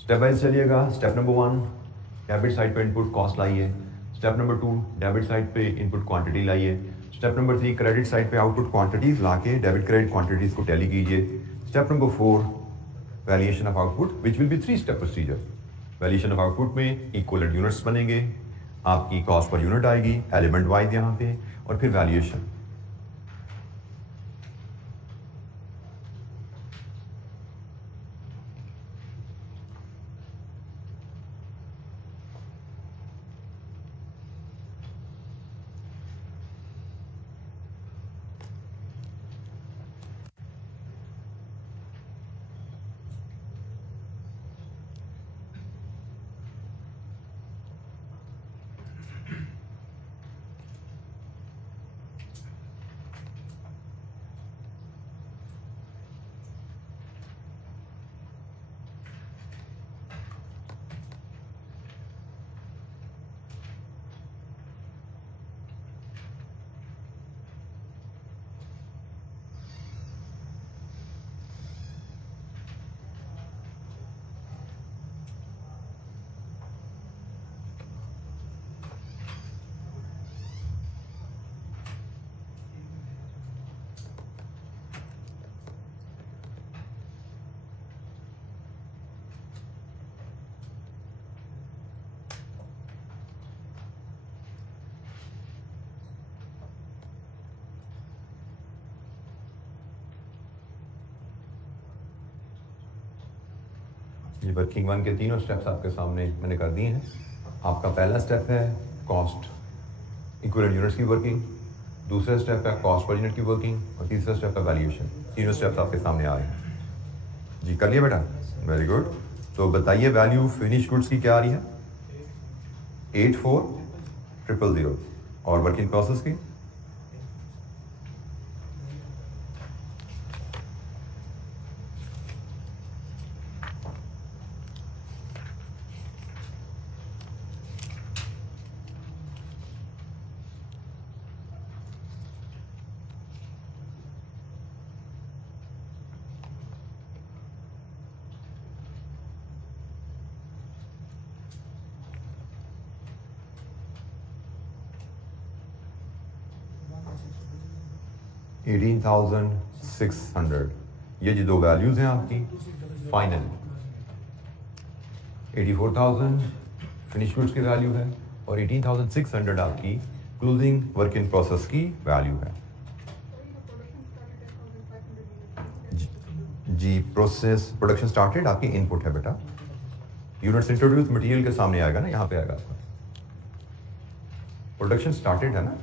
Step wise चलिएगा। स्टेप नंबर 1 डेबिट साइड पे इनपुट कॉस्ट लाइए। स्टेप नंबर 2 डेबिट साइड पे इनपुट क्वांटिटी लाइए। स्टेप नंबर 3 क्रेडिट साइड पे आउटपुट क्वांटिटीज लाके debit credit quantities को टैली कीजिए। Step number 4 valuation of output which will be 3 step procedure. Valuation of output में equivalent units बनेंगे, आपकी cost per unit आएगी एलिमेंट वाइज यहाँ पे, और फिर वैल्यूएशन। ये वर्किंग वन के तीनों स्टेप्स आपके सामने मैंने कर दिए हैं। आपका पहला स्टेप है कॉस्ट इक्विवेलेंट यूनिट्स की वर्किंग, दूसरा स्टेप है कॉस्ट पर यूनिट की वर्किंग और तीसरा स्टेप है वैल्यूएशन। तीनों स्टेप्स आपके सामने आ रहे हैं जी। कर लिया बेटा, वेरी गुड। तो बताइए वैल्यू फिनिश गुड्स की क्या आ रही है? 84,000 और वर्किंग प्रोसेस की 18,600। ये जी दो वैल्यूज हैं आपकी फाइनल। 84,000 फिनिश गुड्स की वैल्यू है और 18,600 आपकी क्लोजिंग वर्क इन प्रोसेस की वैल्यू है जी। प्रोसेस प्रोडक्शन स्टार्टेड आपकी इनपुट है बेटा। यूनिट्स इंट्रोड्यूस मटेरियल के सामने आएगा ना, यहाँ पे आएगा आपका प्रोडक्शन स्टार्टेड है ना,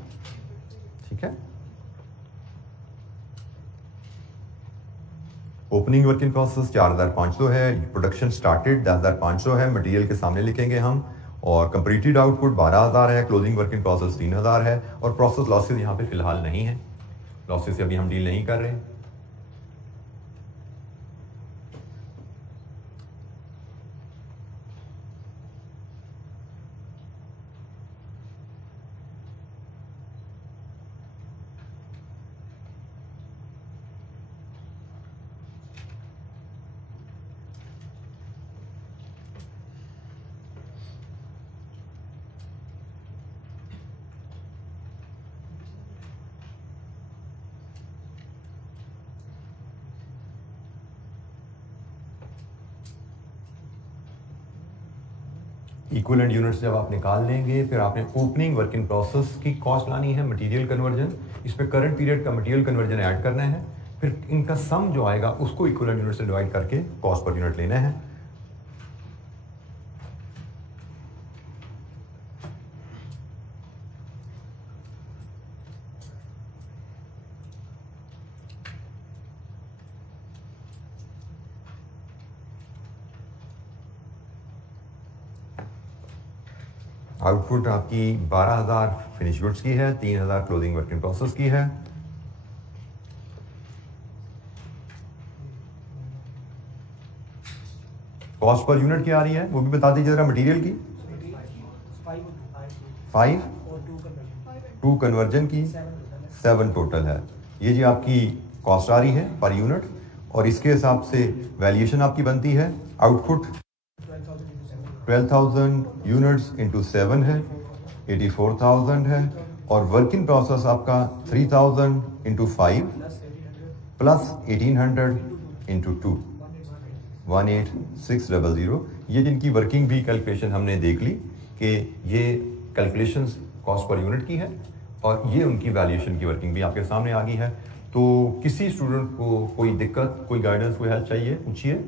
ठीक है। ओपनिंग वर्क इन प्रोसेस 4,500 है, प्रोडक्शन स्टार्टेड 10,500 है, मटेरियल के सामने लिखेंगे हम, और कंप्लीटेड आउटपुट 12,000 है, क्लोजिंग वर्क इन प्रोसेस 3,000 है, और प्रोसेस लॉसेस यहाँ पे फिलहाल नहीं है, लॉसेस से अभी हम डील नहीं कर रहे। इक्विवेलेंट यूनिट्स जब आप निकाल लेंगे, फिर आपने ओपनिंग वर्क इन प्रोसेस की कॉस्ट लानी है, मटेरियल कन्वर्जन, इस पे करंट पीरियड का मटेरियल कन्वर्जन ऐड करना है, फिर इनका सम जो आएगा उसको इक्विवेलेंट यूनिट से डिवाइड करके कॉस्ट पर यूनिट लेना है। आउटपुट आपकी 12,000 फिनिश गुड्स की है, 3,000 क्लोजिंग वर्क इन प्रोसेस की है। कॉस्ट पर यूनिट क्या आ रही है वो भी बता दीजिए जरा। मटेरियल की 5, 2 कन्वर्जन की 7 टोटल है। ये जी आपकी कॉस्ट आ रही है पर यूनिट, और इसके हिसाब से वैल्यूएशन आपकी बनती है। आउटपुट 12,000 यूनिट्स इंटू 7 है, 84,000 है, और वर्क इन प्रोसेस आपका 3,000 इंटू 5 प्लस 1,800 इंटू 2, 18,600। ये जिनकी वर्किंग भी कैलकुलेशन हमने देख ली कि ये कैलकुलेशंस कॉस्ट पर यूनिट की है, और ये उनकी वैल्यूएशन की वर्किंग भी आपके सामने आ गई है। तो किसी स्टूडेंट को कोई दिक्कत, कोई गाइडेंस, कोई हेल्प चाहिए, पूछिए।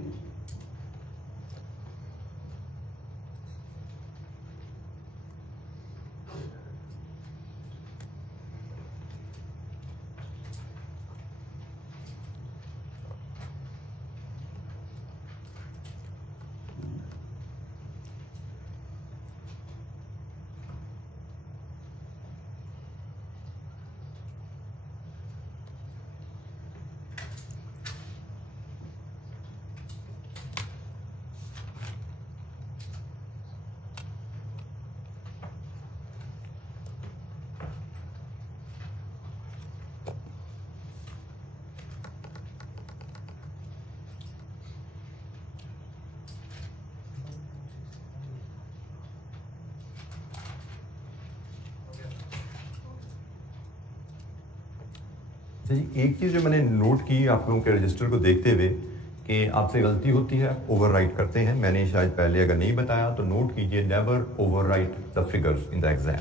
जी, एक चीज़ जो मैंने नोट की आप लोगों के रजिस्टर को देखते हुए कि आपसे गलती होती है, ओवरराइट करते हैं। मैंने शायद पहले अगर नहीं बताया तो नोट कीजिए, never overwrite the figures in the exam,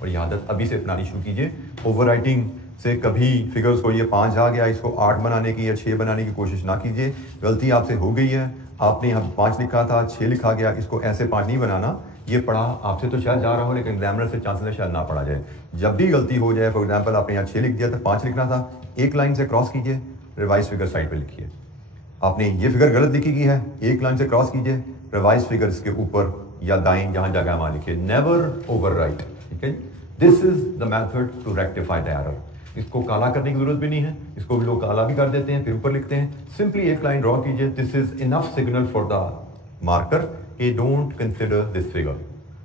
और ये आदत अभी से अपनानी शुरू कीजिए। ओवरराइटिंग से कभी फिगर्स को ये 5 आ गया, इसको 8 बनाने की या 6 बनाने की कोशिश ना कीजिए। गलती आपसे हो गई है, आपने यहाँ 5 लिखा था, 6 लिखा गया, इसको ऐसे 5 नहीं बनाना। ये पढ़ा आपसे तो शायद जा रहा हो, लेकिन एग्जामिनर से चांसेस है शायद ना पढ़ा जाए। जब भी गलती हो जाए, फॉर एग्जाम्पल आपने यहाँ 6 लिख दिया था, 5 लिखना था, एक लाइन से क्रॉस कीजिए, रिवाइज फिगर साइड पे लिखिए। आपने ये फिगर गलत लिखी की है, एक लाइन से क्रॉस कीजिए, रिवाइज फिगर्स के ऊपर या दाएं जहां जगह वहां लिखिए, नेवर ओवरराइट। ठीक है, this is the method to rectify the error. इसको काला करने की जरूरत भी नहीं है, इसको भी लोग काला भी कर देते हैं फिर ऊपर लिखते हैं। सिंपली एक लाइन ड्रॉ कीजिए, this is enough signal for the marker कि डोंट कंसिडर दिस फिगर।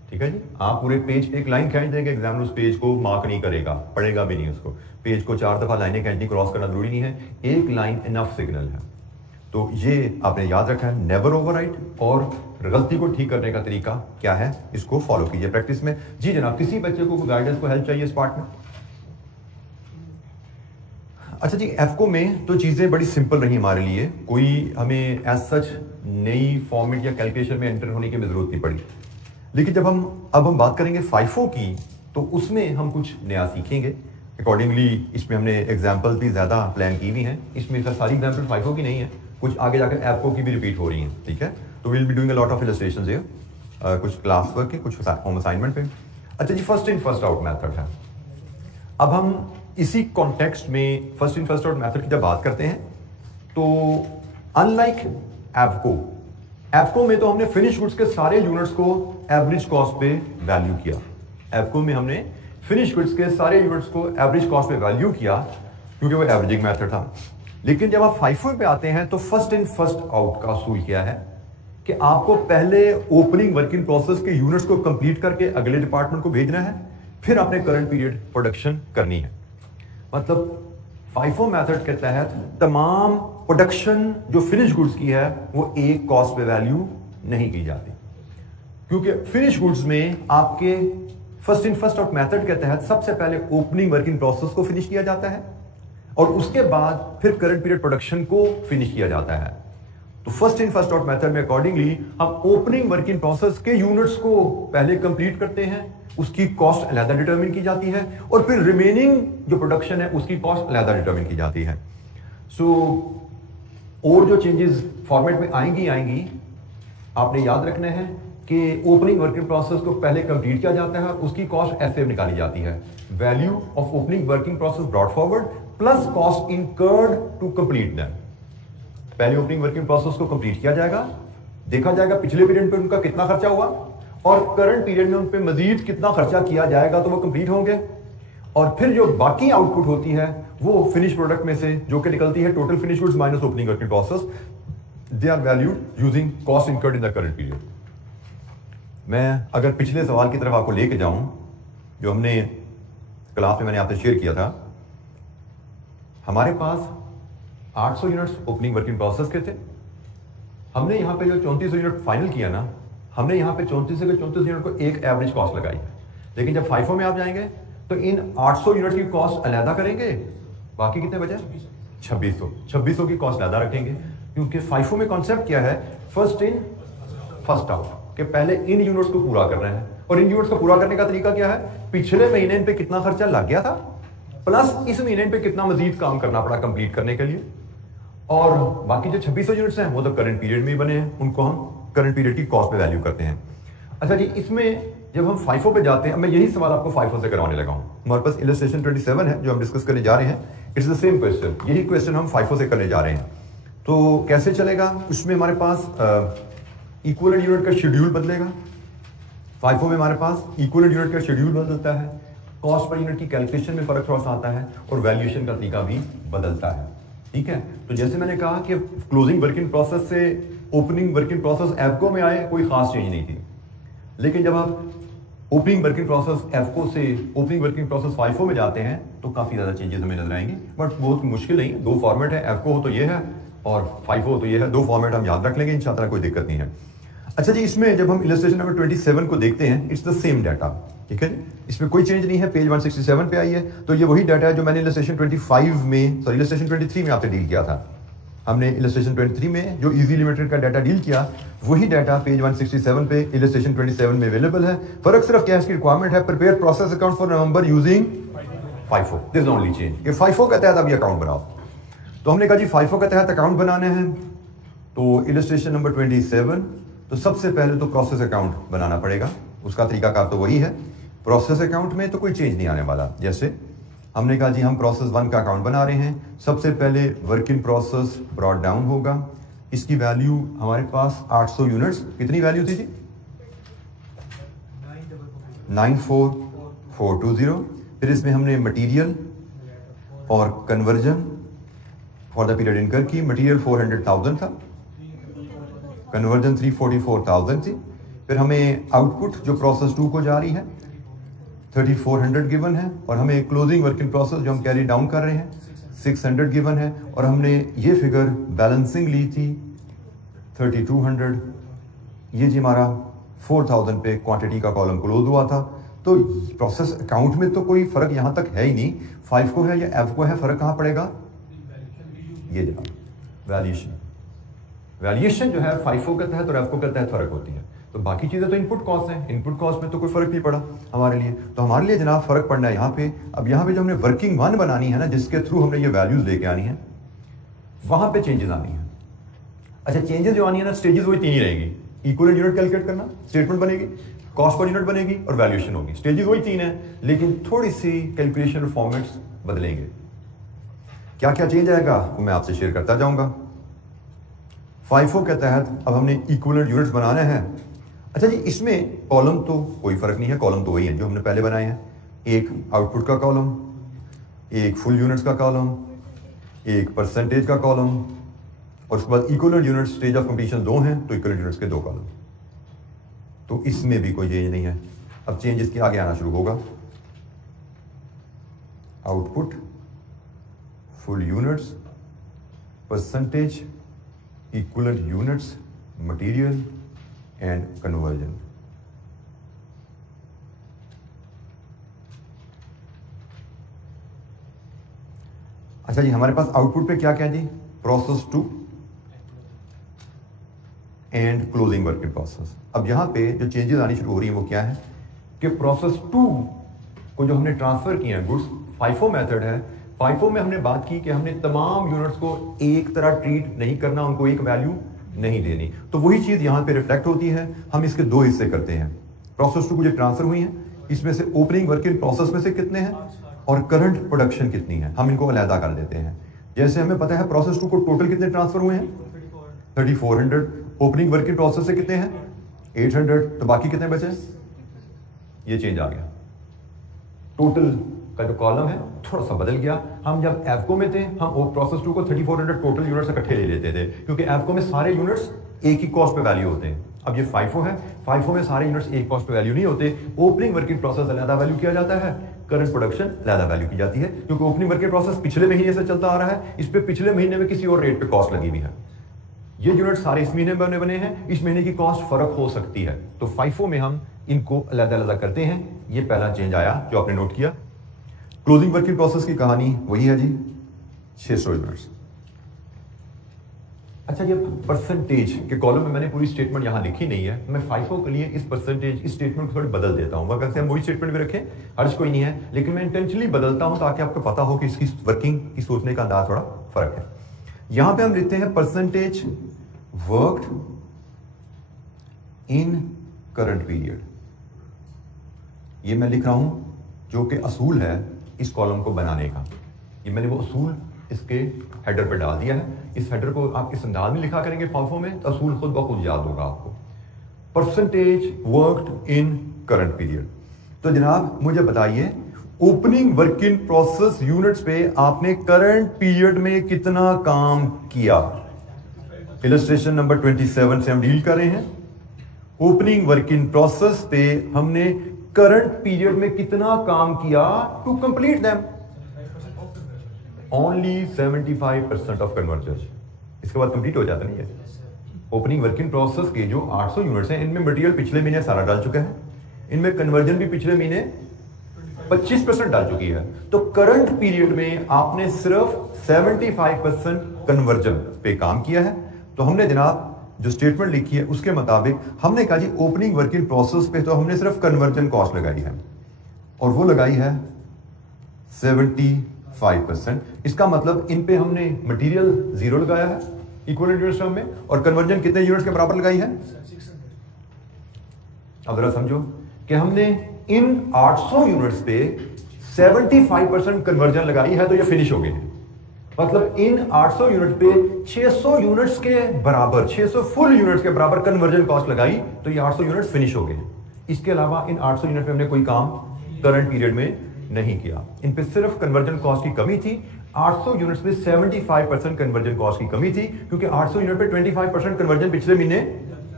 ठीक है जी, आप पूरे पेज पे एक लाइन खींच देंगे, एग्जामिनर उस पेज को मार्क नहीं करेगा, पढ़ेगा भी नहीं उसको। पेज को 4 दफा लाइनें खींचनी, क्रॉस करना जरूरी नहीं है, एक लाइन इनफ सिग्नल है। तो ये आपने याद रखा है, नेवर ओवरराइट। और गलती को ठीक करने का तरीका क्या है, इसको फॉलो कीजिए प्रैक्टिस में। जी जनाब, किसी बच्चे को गाइडेंस को हेल्प चाहिए इस पार्ट में? अच्छा जी, एफको में तो चीज़ें बड़ी सिंपल रही हमारे लिए, कोई हमें एज सच नई फॉर्मेट या कैलकुलेशन में एंटर होने की जरूरत नहीं पड़ी। लेकिन जब हम बात करेंगे फाइफो की, तो उसमें हम कुछ नया सीखेंगे। अकॉर्डिंगली इसमें हमने एग्जाम्पल भी ज़्यादा प्लान की हुई हैं। इसमें सारी एग्जाम्पल फाइफो की नहीं है, कुछ आगे जाकर एफको की भी रिपीट हो रही हैं। ठीक है, तो will be doing a lot of illustrations here, कुछ क्लास वर्क के, कुछ होम असाइनमेंट पे। अच्छा जी, first in first out method है। अब हम इसी कॉन्टेक्स्ट में first in first out method की जब बात करते हैं, तो अनलाइक एफको में तो हमने फिनिश गुड्स के सारे यूनिट्स को एवरेज कॉस्ट पे वैल्यू किया। एफको में हमने फिनिश गुड्स के सारे यूनिट्स को एवरेज कॉस्ट पे वैल्यू किया, क्योंकि वो एवरेजिंग मेथड था। लेकिन जब आप फाइफो पे आते हैं, तो फर्स्ट इन फर्स्ट आउट का असूल क्या है कि आपको पहले ओपनिंग वर्क इन प्रोसेस के यूनिट्स को कंप्लीट करके अगले डिपार्टमेंट को भेजना है, फिर अपने करंट पीरियड प्रोडक्शन करनी है। मतलब फाइफो मेथड के तहत तमाम प्रोडक्शन जो फिनिश गुड्स की है वो एक कॉस्ट पे वैल्यू नहीं की जाती, क्योंकि फिनिश गुड्स में आपके first in first out method के तहत सबसे पहले ओपनिंग वर्क इन प्रोसेस को फिनिश किया जाता है और उसके बाद फिर करंट पीरियड प्रोडक्शन को फिनिश किया जाता है। तो first in first out method में अकॉर्डिंगली हम ओपनिंग वर्क इन प्रोसेस के यूनिट्स को पहले कंप्लीट करते हैं, उसकी कॉस्ट अलग डिटरमिन की जाती है, और फिर रिमेनिंग जो प्रोडक्शन है उसकी कॉस्ट अलग डिटरमिन की जाती है। और जो चेंजेस फॉर्मेट में आएंगी आपने याद रखना है कि ओपनिंग वर्क इन प्रोसेस को पहले कंप्लीट किया जाता है, उसकी कॉस्ट ऐसे निकाली जाती है, value of opening working process brought forward plus cost incurred to complete them. पहले ओपनिंग वर्किंग प्रोसेस को कंप्लीट किया जाएगा, देखा जाएगा पिछले पीरियड पे उनका कितना खर्चा हुआ और करंट पीरियड में उन पे मजीद कितना खर्चा किया जाएगा, तो वो कंप्लीट होंगे। और फिर जो बाकी आउटपुट होती है वो फिनिश प्रोडक्ट में से जो कि निकलती है total finish goods minus opening working process, they are valued using cost incurred in the current period. मैं अगर पिछले सवाल की तरफ आपको लेके जाऊं जो हमने क्लास में मैंने आपसे शेयर किया था, हमारे पास 800 यूनिट्स ओपनिंग वर्किंग प्रोसेस के थे। हमने यहाँ पे जो 3400 यूनिट फाइनल किया ना, हमने यहाँ पे 34 से 34 यूनिट को एक एवरेज कॉस्ट लगाई। लेकिन जब फाइफो में आप जाएंगे तो इन 800 यूनिट की कॉस्ट अलहदा करेंगे, बाकी कितने बचे? 2600 की कॉस्ट अलहदा रखेंगे, क्योंकि फाइफो में कॉन्सेप्ट क्या है, फर्स्ट इन फर्स्ट आउट, कि पहले इन यूनिट्स को पूरा कर रहे हैं। और इन यूनिट्स को पूरा करने का तरीका क्या है, पिछले महीने इन पे कितना खर्चा लग गया था प्लस इस महीने पे कितना मजीद काम करना पड़ा कंप्लीट करने के लिए। और बाकी जो 2600 यूनिट्स हैं वो तो करंट पीरियड में ही बने हैं, उनको हम करंट पीरियड की कॉस्ट पे वैल्यू करते हैं। अच्छा जी, इसमें जब हम फाइफो पे जाते हैं, मैं यही सवाल आपको फाइफो से करवाने लगा हूं। हमारे पास इलस्ट्रेशन 27 है जो हम डिस्कस करने जा रहे हैं, इट्स द सेम क्वेश्चन, यही क्वेश्चन हम फाइफो से करने जा रहे हैं। तो कैसे चलेगा, उसमें हमारे पास इक्विवेलेंट यूनिट का शेड्यूल बदलेगा। फाइफो में हमारे पास इक्विवेलेंट यूनिट का शेड्यूल बदलता है, कॉस्ट पर यूनिट की कैलकुलेशन में फर्क थोड़ा सा आता है और वैल्यूएशन का तरीका भी बदलता है। ठीक है, तो जैसे मैंने कहा कि क्लोजिंग वर्किंग प्रोसेस से ओपनिंग वर्किंग प्रोसेस एफको में आए, कोई खास चेंज नहीं थी। लेकिन जब आप ओपनिंग वर्किंग प्रोसेस एफको से ओपनिंग वर्किंग प्रोसेस फाइफो में जाते हैं तो काफ़ी ज़्यादा चेंजेस हमें नजर आएंगी, बट बहुत मुश्किल नहीं। 2 फॉर्मेट है, एफको हो तो ये है और फाइफो हो तो ये है, 2 फॉर्मेट हम याद रख लेंगे, इंशाल्लाह कोई दिक्कत नहीं है। अच्छा जी, इसमें जब हम इलस्ट्रेशन नंबर 27 को देखते हैं, इट्स द सेम डाटा। ठीक है, इसमें कोई चेंज नहीं है, पेज 167 पे आई है, तो ये वही डाटा है जो मैंने इलस्ट्रेशन 23 में आपसे डील किया था। हमने इलस्ट्रेशन 23 में जो इजी लिमिटेड का डाटा डील किया, वही डाटा पेज 167 पे इलस्ट्रेशन 27 में अवेलेबल है। फर्क सिर्फ क्या है, इसकी रिक्वायरमेंट है prepare process account for November using FIFO, this is only change. ये FIFO के तहत अब ये अकाउंट बनाओ। तो हमने कहा जी FIFO के तहत अकाउंट बनाने हैं, तो इलस्ट्रेशन नंबर 27, तो सबसे पहले तो प्रोसेस अकाउंट बनाना पड़ेगा। उसका तरीकाकार तो वही है। प्रोसेस अकाउंट में तो कोई चेंज नहीं आने वाला। जैसे हमने कहा जी हम प्रोसेस 1 का अकाउंट बना रहे हैं। सबसे पहले work in process brought down होगा। इसकी वैल्यू हमारे पास 800 यूनिट्स, कितनी वैल्यू थी जी? 94420। फिर इसमें हमने मटेरियल और कन्वर्जन फॉर द पीरियड इनकर की। मटेरियल 400,000 था, कन्वर्जन 344,000 थी। फिर हमें आउटपुट जो प्रोसेस 2 को जा रही है 3400 गिवन है, और हमें क्लोजिंग वर्क इन प्रोसेस जो हम कैरी डाउन कर रहे हैं 600 गिवन है, और हमने ये फिगर बैलेंसिंग ली थी 3200। ये जी हमारा 4000 पे क्वांटिटी का कॉलम क्लोज हुआ था। तो प्रोसेस अकाउंट में तो कोई फर्क यहां तक है ही नहीं। FIFO है या FIFO है, फर्क कहां पड़ेगा? ये जनाब वैल्यूएशन। वैल्यूएशन जो है FIFO के तहत और FIFO के तहत फर्क होती है। तो बाकी चीजें तो इनपुट कॉस्ट है, इनपुट कॉस्ट में तो कोई फर्क नहीं पड़ा हमारे लिए। तो हमारे लिए जनाब फर्क पड़ना है यहाँ पे। अब यहाँ पे जो हमने वर्किंग 1 बनानी है ना, जिसके थ्रू हमने ये वैल्यूज लेके आनी है, वहां पे चेंजेस आनी है। अच्छा, चेंजेस जो आनी है ना, स्टेजेस वही 3 ही रहेगी। इक्विवेलेंट यूनिट कैलकुलेट करना, स्टेटमेंट बनेगी, कॉस्ट पर यूनिट बनेगी और वैल्यूएशन होगी। स्टेजेस वही 3 है, लेकिन थोड़ी सी कैलकुलेशन और फॉर्मेट्स बदलेंगे। क्या क्या चेंज आएगा वो मैं आपसे शेयर करता जाऊंगा। FIFO के तहत अब हमने इक्विवेलेंट यूनिट्स बनाने हैं। अच्छा जी, इसमें कॉलम तो कोई फर्क नहीं है, कॉलम तो वही है जो हमने पहले बनाए हैं। एक आउटपुट का कॉलम, एक फुल यूनिट्स का कॉलम, एक परसेंटेज का कॉलम, और उसके बाद equivalent units stage of completion 2 हैं, तो इक्विवेलेंट यूनिट्स के 2 कॉलम। तो इसमें भी कोई चेंज नहीं है। अब चेंज इसके आगे आना शुरू होगा। Output, full units, percentage, equivalent units, material and conversion. अच्छा जी, हमारे पास आउटपुट पे क्या क्या जी? Process 2 and closing work in process. अब यहां पे जो चेंजेस आनी शुरू हो रही है वो क्या है कि प्रोसेस 2 को जो हमने ट्रांसफर किए हैं गुड्स, FIFO मेथड है। FIFO में हमने बात की कि हमने तमाम यूनिट्स को एक तरह ट्रीट नहीं करना, उनको एक वैल्यू नहीं देनी। तो वही चीज यहां पे रिफ्लेक्ट होती है। हम इसके 2 हिस्से करते हैं। प्रोसेस 2 को जो ट्रांसफर हुई है, इसमें से ओपनिंग वर्क इन प्रोसेस में से कितने हैं और करंट प्रोडक्शन कितनी है, हम इनको अलहदा कर देते हैं। जैसे हमें पता है प्रोसेस 2 को टोटल कितने ट्रांसफर हुए हैं 3400। ओपनिंग वर्क इन प्रोसेस से कितने हैं 800, तो बाकी कितने बचे? ये चेंज आ गया। टोटल का जो कॉलम है थोड़ा सा बदल गया। हम जब एफको में थे, हम प्रोसेस 2 को 3400 टोटल यूनिट्स इकट्ठे ले लेते थे, क्योंकि एफको में सारे यूनिट्स एक ही कॉस्ट पे वैल्यू होते हैं। अब ये FIFO है, FIFO में सारे यूनिट्स एक कॉस्ट पे वैल्यू नहीं होते। ओपनिंग वर्किंग प्रोसेस अलहदा वैल्यू किया जाता है, करंट प्रोडक्शन अलहदा वैल्यू की जाती है, क्योंकि ओपनिंग वर्किंग प्रोसेस पिछले महीने से चलता आ रहा है, इस पे पिछले महीने में किसी और रेट पे कॉस्ट लगी हुई है। ये यूनिट सारे इस महीने में बने हैं, इस महीने की कॉस्ट फर्क हो सकती है। तो FIFO में हम इनको अलग अलग करते हैं। ये पहला चेंज आया जो आपने नोट किया। क्लोजिंग वर्किंग प्रोसेस की कहानी वही है जी, 600 यूनिट्स। अच्छा, ये परसेंटेज के कॉलम में मैंने पूरी स्टेटमेंट यहां लिखी नहीं है, मैं FIFO के लिए इस परसेंटेज इस स्टेटमेंट को थोड़ी बदल देता हूं। वक्त हम वही स्टेटमेंट भी रखें, हर्ज कोई नहीं है, लेकिन मैं इंटेंशनली बदलता हूं ताकि आपको पता हो कि इसकी वर्किंग की सोचने का अंदाज थोड़ा फर्क है। यहां पे हम लिखते हैं percentage worked in current period. ये मैं लिख रहा हूं जो कि असूल है इस कॉलम को बनाने का। ये मैंने वो असूल इसके हेडर पे डाल दिया है। इस हेडर को आप इस अंदाज में लिखा करेंगे FIFO में, तो असूल खुद ब खुद याद होगा आपको। Percentage worked in current period. तो जनाब मुझे बताइए, ओपनिंग वर्किंग प्रोसेस यूनिट्स पे आपने करंट पीरियड में कितना काम किया? इलस्ट्रेशन नंबर 27 से हम डील कर रहे हैं। ओपनिंग वर्किंग प्रोसेस पे हमने करंट पीरियड में कितना काम किया to complete them? Only 75% of conversion. इसके बाद कंप्लीट हो जाता नहीं है। ओपनिंग वर्किंग प्रोसेस के जो 800 यूनिट्स हैं, इनमें मटेरियल पिछले महीने सारा डाल चुका है, इनमें कन्वर्जन भी पिछले महीने 25% डाल चुकी है। तो करंट पीरियड में आपने सिर्फ 75% कन्वर्जन पे काम किया है। तो हमने जनाब जो स्टेटमेंट लिखी है उसके मुताबिक हमने कहा जी ओपनिंग वर्किंग प्रोसेस पे तो हमने सिर्फ कन्वर्जन कॉस्ट लगाई है, और वो लगाई है 75%। इसका मतलब इन पे हमने मटेरियल 0 लगाया है इक्विवेलेंट यूनिट्स टर्म में, और कन्वर्जन कितने यूनिट्स के बराबर लगाई है? 600। अब जरा समझो कि हमने इन 800 यूनिट्स पे 75% कन्वर्जन लगाई है, तो ये फिनिश हो गए हैं। मतलब इन 800 यूनिट पे 600 यूनिट्स के बराबर, 600 फुल यूनिट्स के बराबर कन्वर्जन कॉस्ट लगाई, तो ये 800 यूनिट्स फिनिश हो गए हैं। इसके अलावा इन 800 यूनिट पे हमने कोई काम करंट पीरियड में नहीं किया। इन पे सिर्फ कन्वर्जन कॉस्ट की कमी थी। 800 यूनिट्स पे 75% कन्वर्जन कॉस्ट की कमी थी, क्योंकि 800 यूनिट पे 25% कन्वर्जन पिछले महीने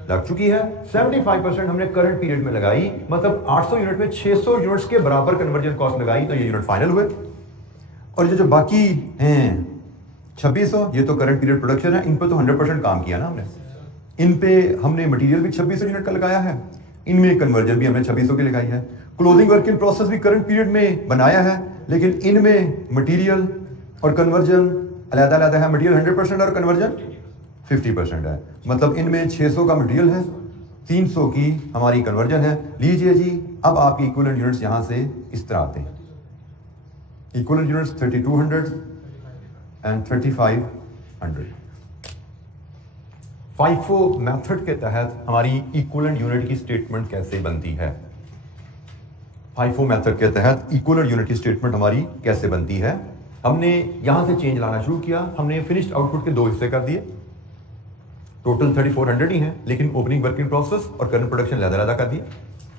लग चुकी है। 75% हमने करंट पीरियड में लगाई, मतलब 800 यूनिट में 600 यूनिट्स के बराबर कन्वर्जन कॉस्ट लगाई, तो ये यूनिट फाइनल हुए। और ये जो बाकी हैं 2600, ये तो करंट पीरियड प्रोडक्शन है, इन पे तो 100% काम किया ना हमने। इन पे हमने मटेरियल भी 2600 यूनिट का लगाया है, इनमें कन्वर्जन भी हमने 2600 की लगाई है। क्लोजिंग वर्क इन प्रोसेस भी करंट पीरियड में बनाया है, लेकिन इनमें मटेरियल और कन्वर्जन अलग-अलग है। मटेरियल 100% और कन्वर्जन 50% है। मतलब इनमें 600 का मटेरियल है, 300 की हमारी कन्वर्जन है। लीजिए जी, अब आपकी इक्विवेलेंट यूनिट्स यहां से इस तरह आते हैं। Equivalent units 3200 and 3500। FIFO method के तहत हमारी इक्विवेलेंट यूनिट की स्टेटमेंट कैसे बनती है? FIFO मेथड के तहत इक्विवेलेंट यूनिट की स्टेटमेंट हमारी कैसे बनती है? हमने यहां से चेंज लाना शुरू किया। हमने फिनिश्ड आउटपुट के 2 हिस्से कर दिए। टोटल 3400 ही है, लेकिन ओपनिंग वर्क इन प्रोसेस और करंट प्रोडक्शन अलग-अलग कर दिए।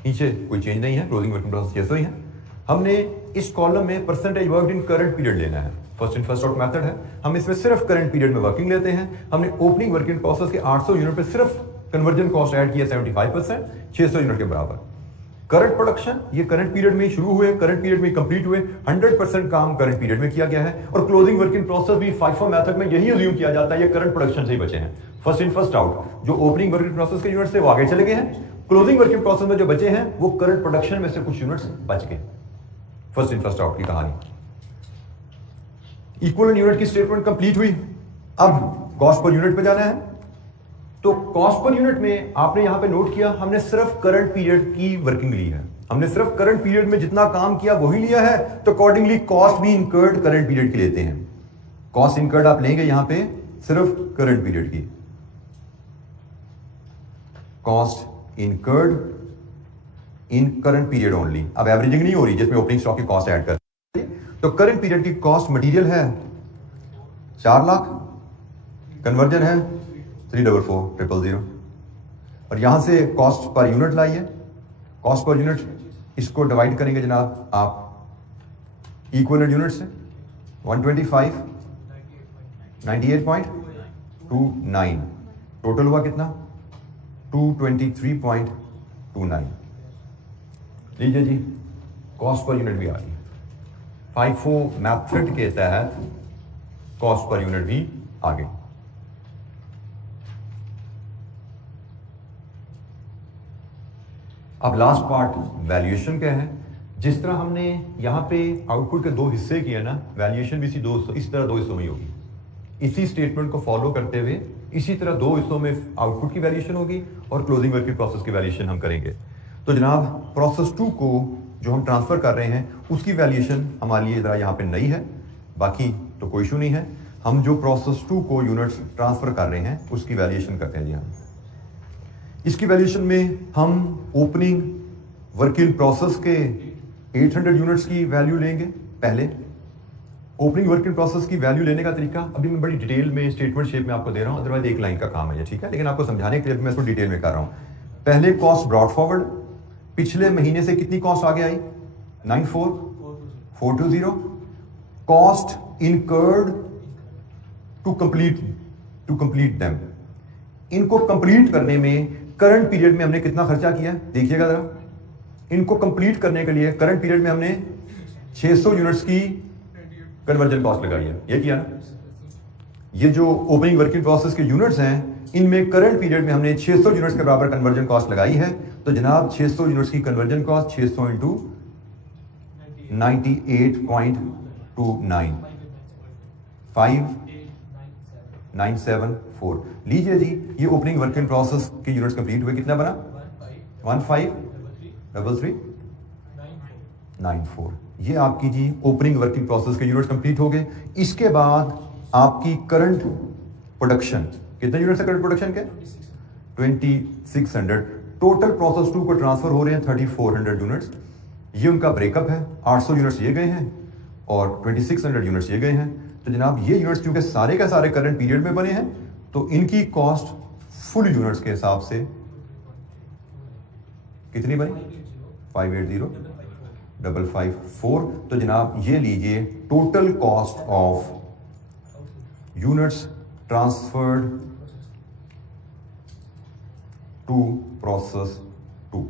नीचे कोई चेंज नहीं है, क्लोजिंग वर्क इन प्रोसेस जैसे ही है। हमने इस कॉलम में percentage work in current period लेना है। First in first out method है। हम इसमें सिर्फ करंट पीरियड में वर्किंग लेते हैं। हमने ओपनिंग वर्क इन प्रोसेस के 800 यूनिट पे सिर्फ कन्वर्जन कॉस्ट ऐड किया 75%, 600 यूनिट के बराबर। करंट प्रोडक्शन ये करंट पीरियड में शुरू हुए, करंट पीरियड में कंप्लीट हुए। 100% काम करंट पीरियड में किया गया है। और क्लोजिंग वर्क इन प्रोसेस भी FIFO मेथड में यही अज्यूम किया जाता है ये करंट प्रोडक्शन से ही बचे हैं। फर्स्ट इन फर्स्ट आउट जो ओपनिंग वर्क इन प्रोसेस के यूनिट से वो आगे चले गए हैं। क्लोजिंग वर्क इन प्रोसेस में जो बचे हैं वो करंट प्रोडक्शन में से कुछ यूनिट्स बच गए। फर्स्ट इन फर्स्ट आउट की कहानी। इक्विवेलेंट यूनिट की स्टेटमेंट कंप्लीट हुई। अब कॉस्ट पर यूनिट पे जाना है। तो कॉस्ट पर यूनिट में आपने यहां पे नोट किया, हमने सिर्फ करंट पीरियड की वर्किंग ली है। हमने सिर्फ करंट पीरियड में जितना काम किया वही लिया है, तो अकॉर्डिंगली कॉस्ट भी इनकर्ड करंट पीरियड की लेते हैं। कॉस्ट इनकर्ड आप लेंगे यहां पे सिर्फ करंट पीरियड की। कॉस्ट इनकर्ड इन करंट पीरियड ओनली। अब एवरेजिंग नहीं हो रही जिसमें ओपनिंग स्टॉक की कॉस्ट ऐड कर। तो करंट पीरियड की कॉस्ट मटेरियल है 4 लाख, कन्वर्जन है 344,000। और यहां से कॉस्ट पर यूनिट लाइए। कॉस्ट पर यूनिट इसको डिवाइड करेंगे जनाब आप इक्विवेलेंट यूनिट से। 125 98.29 टोटल हुआ कितना? 223.29। लीजिए जी, कॉस्ट पर यूनिट भी आ गई। FIFO मेथड के तहत कॉस्ट पर यूनिट भी आ गई। अब लास्ट पार्ट वैल्यूएशन का है। जिस तरह हमने यहां पे आउटपुट के 2 हिस्से किए ना, वैल्यूएशन भी इस तरह 2 हिस्सों में होगी। इसी स्टेटमेंट को फॉलो करते हुए इसी तरह 2 हिस्सों में आउटपुट की वैल्यूएशन होगी और क्लोजिंग वर्क इन प्रोसेस की वैल्यूएशन हम करेंगे। तो जनाब प्रोसेस 2 को जो हम ट्रांसफर कर रहे हैं उसकी वैल्यूएशन हमारे लिए जरा यहाँ पे नई है, बाकी तो कोई इशू नहीं है। हम जो प्रोसेस 2 को यूनिट्स ट्रांसफर कर रहे हैं उसकी वैल्यूएशन करते हैं। हम इसकी वैल्यूएशन में हम ओपनिंग वर्क इन प्रोसेस के 800 यूनिट्स की वैल्यू लेंगे। पहले ओपनिंग वर्क इन प्रोसेस की वैल्यू लेने का तरीका अभी मैं बड़ी डिटेल में स्टेटमेंट शेप में आपको दे रहा हूं, अदरवाइज एक लाइन का काम है ये, ठीक है, लेकिन आपको समझाने के लिए मैं इसको डिटेल में कर रहा हूं। पहले कॉस्ट ब्रॉट फॉरवर्ड, पिछले महीने से कितनी कॉस्ट आगे आई? 94,420। Cost incurred to complete them. इनको कंप्लीट करने में करंट पीरियड में हमने कितना खर्चा किया? देखिएगा जरा। इनको कंप्लीट करने के लिए करंट पीरियड में हमने 600 यूनिट्स की कन्वर्जन कॉस्ट लगाई है, ये किया ना। ये जो ओपनिंग वर्किंग प्रोसेस के यूनिट्स हैं इनमें करंट पीरियड में हमने 600 यूनिट्स के बराबर कन्वर्जन कॉस्ट लगाई है। तो जनाब 600 यूनिट्स की कन्वर्जन कॉस्ट 600 इंटू 98.29 5974। लीजिए जी, ये ओपनिंग वर्क इन प्रोसेस के यूनिट्स कंप्लीट हुए, कितना बना? 1533 94। ये आपकी जी ओपनिंग वर्किंग प्रोसेस के यूनिट्स कंप्लीट हो गए। इसके बाद आपकी करंट प्रोडक्शन, कितने यूनिट्स है करंट प्रोडक्शन के? 2600। टोटल प्रोसेस 2 को ट्रांसफर हो रहे हैं 3400 यूनिट्स। ये उनका ब्रेकअप है, 800 यूनिट्स ये गए हैं और 2600 यूनिट्स ये गए हैं। तो जनाब ये यूनिट्स क्योंकि सारे का सारे करंट पीरियड में बने हैं तो इनकी कॉस्ट फुल यूनिट्स के हिसाब से कितनी बनी? 580554। तो जनाब ये लीजिए total cost of units transferred to process 2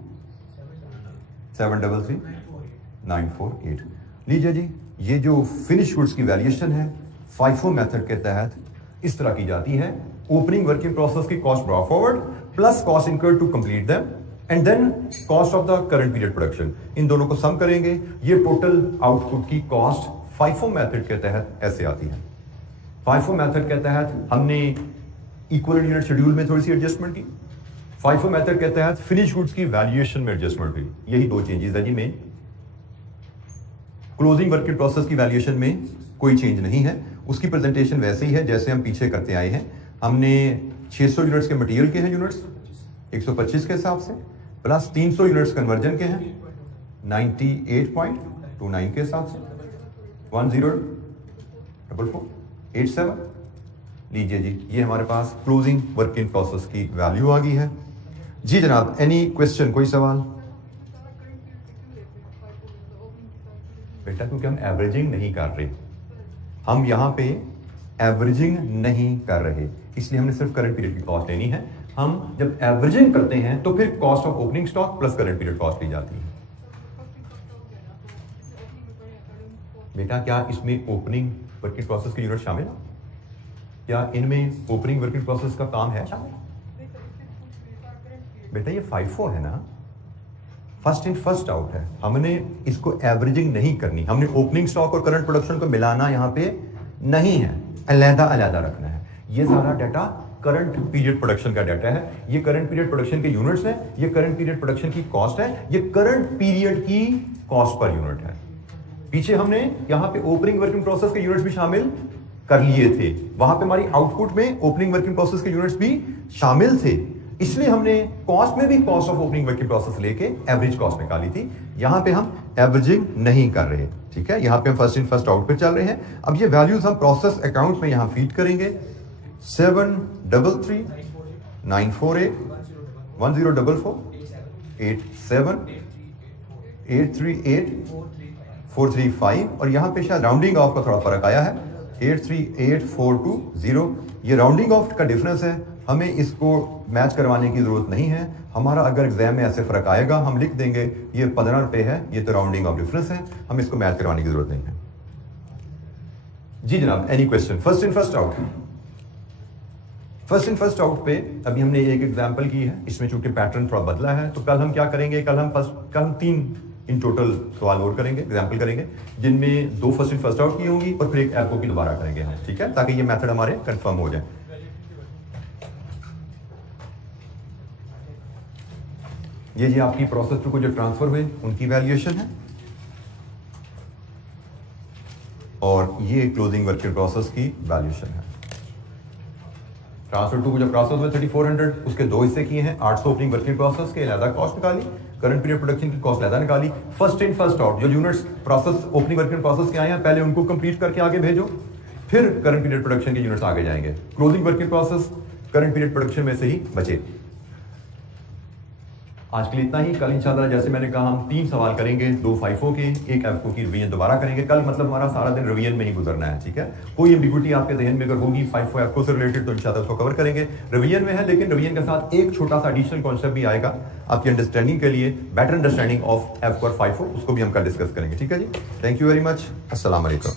733,948। लीजिए जी, ये जो फिनिश गुड्स की वैल्यूएशन है FIFO मेथड के तहत इस तरह की जाती है। ओपनिंग वर्किंग प्रोसेस की cost brought forward plus cost incurred to complete them and then cost of the current period production. इन दोनों को सम करेंगे, ये टोटल आउटपुट की कॉस्ट FIFO मेथड के तहत ऐसे आती है। FIFO मेथड के तहत हमने इक्विवेलेंट यूनिट शेड्यूल में थोड़ी सी एडजस्टमेंट की। FIFO मेथड के तहत फिनिश गुड्स की वैल्यूएशन में एडजस्टमेंट हुई। यही दो चेंजेस है जी मेन। क्लोजिंग वर्किंग प्रोसेस की वैल्यूएशन में कोई चेंज नहीं है, उसकी प्रेजेंटेशन वैसे ही है जैसे हम पीछे करते आए हैं। हमने 600 यूनिट्स के मटेरियल के हैं यूनिट्स 125 के हिसाब से, प्लस 300 यूनिट्स कन्वर्जन के हैं 98.29 के हिसाब से 104487। लीजिए जी, ये हमारे पास क्लोजिंग वर्किंग प्रोसेस की वैल्यू आ गई है। जी जनाब, एनी क्वेश्चन, कोई सवाल? बेटा क्योंकि हम एवरेजिंग नहीं कर रहे, हम यहां पे एवरेजिंग नहीं कर रहे, इसलिए हमने सिर्फ करंट पीरियड की कॉस्ट लेनी है। हम जब एवरेजिंग करते हैं तो फिर cost of opening stock plus current period cost ली जाती है। बेटा क्या इसमें ओपनिंग वर्किंग प्रोसेस के यूनिट शामिल है? क्या इनमें ओपनिंग वर्किंग प्रोसेस का काम है शामिल? बेटा ये FIFO है ना, फर्स्ट इन फर्स्ट आउट है। हमने इसको एवरेजिंग नहीं करनी, हमने ओपनिंग स्टॉक और करंट प्रोडक्शन को मिलाना यहां पे नहीं है, अलग अलग रखना है। ये सारा डाटा करंट पीरियड प्रोडक्शन का डाटा है। ये करंट पीरियड प्रोडक्शन के यूनिट्स हैं, ये करंट पीरियड प्रोडक्शन की कॉस्ट है, ये करंट पीरियड की कॉस्ट पर यूनिट है। पीछे हमने यहां पे ओपनिंग वर्किंग प्रोसेस के यूनिट्स भी शामिल कर लिए थे, वहां पे हमारी आउटपुट में ओपनिंग वर्किंग प्रोसेस के यूनिट्स भी शामिल थे, इसलिए हमने कॉस्ट में भी cost of opening working process लेके एवरेज कॉस्ट निकाली थी। यहां पे हम एवरेजिंग नहीं कर रहे, ठीक है। यहां पे हम फर्स्ट इन फर्स्ट आउट पे चल रहे हैं। अब ये वैल्यूज हम प्रोसेस अकाउंट में यहां फीड करेंगे। 733,948,1044,87,838,435 और यहां पे शायद राउंडिंग ऑफ का थोड़ा फर्क आया है 838,420। ये राउंडिंग ऑफ का डिफरेंस है, हमें इसको मैच करवाने की जरूरत नहीं है। हमारा अगर एग्जाम में ऐसे फर्क आएगा हम लिख देंगे ये 15 रुपए है, ये तो राउंडिंग ऑफ डिफरेंस है, हम इसको मैच करवाने की जरूरत नहीं है। जी जनाब, any question? First in first out, first in first out पे अभी हमने एक एग्जांपल की है, इसमें चूंकि पैटर्न थोड़ा बदला है तो कल हम क्या करेंगे, कल हम 3 इन टोटल सवाल और करेंगे, एग्जांपल करेंगे, जिनमें 2 फर्स्ट इन फर्स्ट आउट की होंगी और फिर एक एप्को की दोबारा करेंगे हम, ठीक है, ताकि ये मेथड हमारे कंफर्म हो जाए। ये जी आपकी प्रोसेस टू को जो ट्रांसफर हुए उनकी वैल्यूएशन है और ये क्लोजिंग वर्किंग प्रोसेस की वैल्यूएशन है। ट्रांसफर टू को जो प्रोसेस हुए 3400, उसके 2 हिस्से किए हैं। 800 ओपनिंग वर्किंग प्रोसेस के अलग कॉस्ट निकाली, करंट पीरियड प्रोडक्शन की कॉस्ट अलग निकाली। फर्स्ट इन फर्स्ट आउट, जो units process opening working process के आए हैं पहले उनको कंप्लीट करके आगे भेजो, फिर करंट पीरियड प्रोडक्शन के यूनिट्स आगे जाएंगे। Closing working process current period production में से ही बचे। आज के लिए इतना ही। कल इंशाल्लाह जैसे मैंने कहा हम 3 सवाल करेंगे, 2 FIFO के, एक एप्को की रिवीजन दोबारा करेंगे। कल मतलब हमारा सारा दिन रिवीजन में ही गुजरना है, ठीक है। कोई एम्बिग्यूटी आपके जहन में अगर होगी FIFO एप्को से रिलेटेड तो इंशाल्लाह उसको कवर करेंगे। रिवीजन में है, लेकिन रिवीजन के साथ एक छोटा सा एडिशनल कॉन्सेप्ट भी आएगा आपकी अंडरस्टैंडिंग के लिए, बेटर अंडरस्टैंडिंग ऑफ एप्को और FIFO, उसको भी हम कल डिस्कस करेंगे, ठीक है जी। थैंक यू वेरी मच, अस्सलाम वालेकुम।